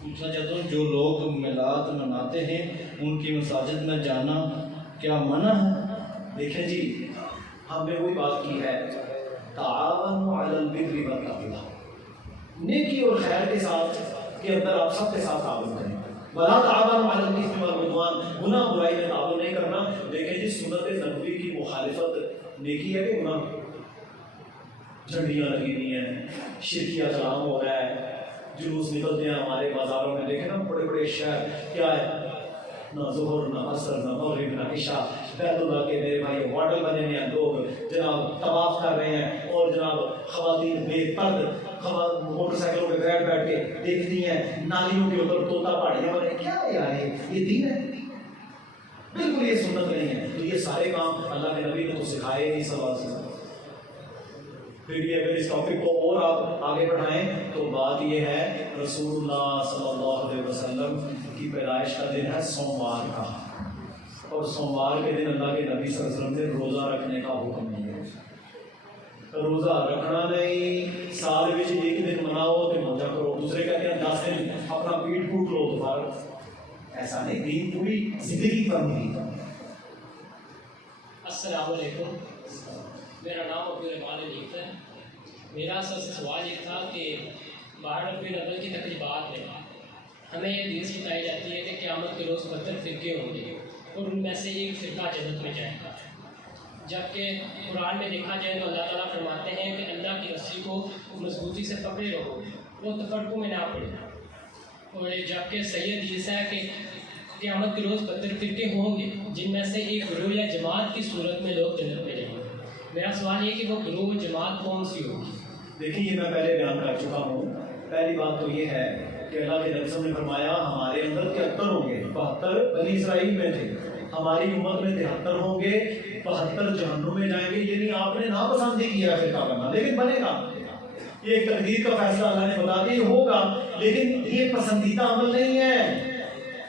پوچھنا چاہتا ہوں جو لوگ میلاد مناتے ہیں ان کی مساجد میں جانا کیا منع ہے؟ دیکھیں جی, ہم نے وہی بات کی ہے, تعاونوا علی البر والتقوی, نیکی اور خیر کے ساتھ کے اندر آپ سب کے ساتھ تعاون کریں. ولا تعاونوا علی الاثم والعدوان, گناہ برائی میں تعاون نہیں کرنا. دیکھیں جی سنت نبوی کی مخالفت نیکی ہے کہ گناہ؟ جھنڈیاں لگی ہوئی ہیں, شرکیہ کلام ہو رہا ہے, جلوس نکلتے ہیں ہمارے بازاروں میں, دیکھیں نا بڑے بڑے شہر, کیا ہے نہ ظہر نہ عصر نہ مغرب نہ عشاء. بیت اللہ کے میرے بھائی ہوٹل بنے ہوئے ہیں, لوگ جناب طواف کر رہے ہیں, اور جناب خواتین بے پرد موٹر سائیکلوں پہ بیٹھ کے دیکھتی ہیں, نالیوں کے اوپر طوطا پہاڑیاں بنے. کیا ہے یار یہ دین ہے؟ بالکل یہ سنت نہیں ہے. تو یہ سارے کام اللہ کے نبی نے تو سکھائے نہیں صلی اللہ علیہ وسلم. پھر بھی اگر اس ٹاپک کو اور آپ آگے بڑھائیں تو بات یہ ہے رسول اللہ صلی اللہ علیہ وسلم کی پیدائش کا دن ہے سوموار کا, اور سوموار کے دن اللہ کے نبی صلی اللہ علیہ وسلم نے روزہ رکھنے کا حکم دیا. روزہ رکھنا نہیں, سال میں 1 دن مناؤ تو موجہ کرو, دوسرے کہتے ہیں 10 دن اپنا پیٹ پھوٹ لو دوبارہ. ایسا نہیں, دین پوری زندگی پر نہیں. السلام علیکم, میرا نام عبدالرحمان علیف ہے. میرا سب سے سوال یہ تھا کہ 12 ربیع الاول کی تقریبات میں ہمیں یہ حدیث بتائی جاتی ہے کہ قیامت کے روز 72 فرقے ہوں گے اور ان میں سے ایک فرقہ جنت میں جائے گا, جبکہ قرآن میں دیکھا جائے تو اللہ تعالیٰ فرماتے ہیں کہ اللہ کی رسی کو مضبوطی سے پکڑے رہو, وہ تفرقوں میں نہ پڑے. اور جبکہ صحیح حدیث ہے کہ قیامت کے روز 72 فرقے ہوں گے جن میں سے ایک گروہ یا جماعت کی صورت میں لوگ جنت میں جائیں گے. میرا سوال یہ کہ وہ گروہ جماعت کون سی ہوگی؟ دیکھیے یہ میں پہلے بیان کر چکا ہوں. پہلی بات تو یہ ہے کہ اللہ کے نبی صلی اللہ علیہ وسلم نے فرمایا ہمارے اندر 73 ہوں گے, 72 بنی اسرائیل میں تھے, ہماری امت میں 73 ہوں گے, 72 جہنم میں جائیں گے. یعنی آپ نے ناپسند ہی کیا فرقہ بننا, لیکن بنے گا. یہ ایک تقدیر کا فیصلہ اللہ نے بتا دیا ہوگا, لیکن یہ پسندیدہ عمل نہیں ہے.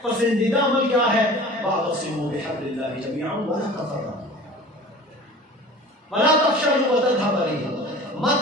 پسندیدہ عمل کیا ہے؟ واعتصموا بحبل اللہ جميعا ولا تفرقوا ولا تفشلوا وتذهب ريحكم. مت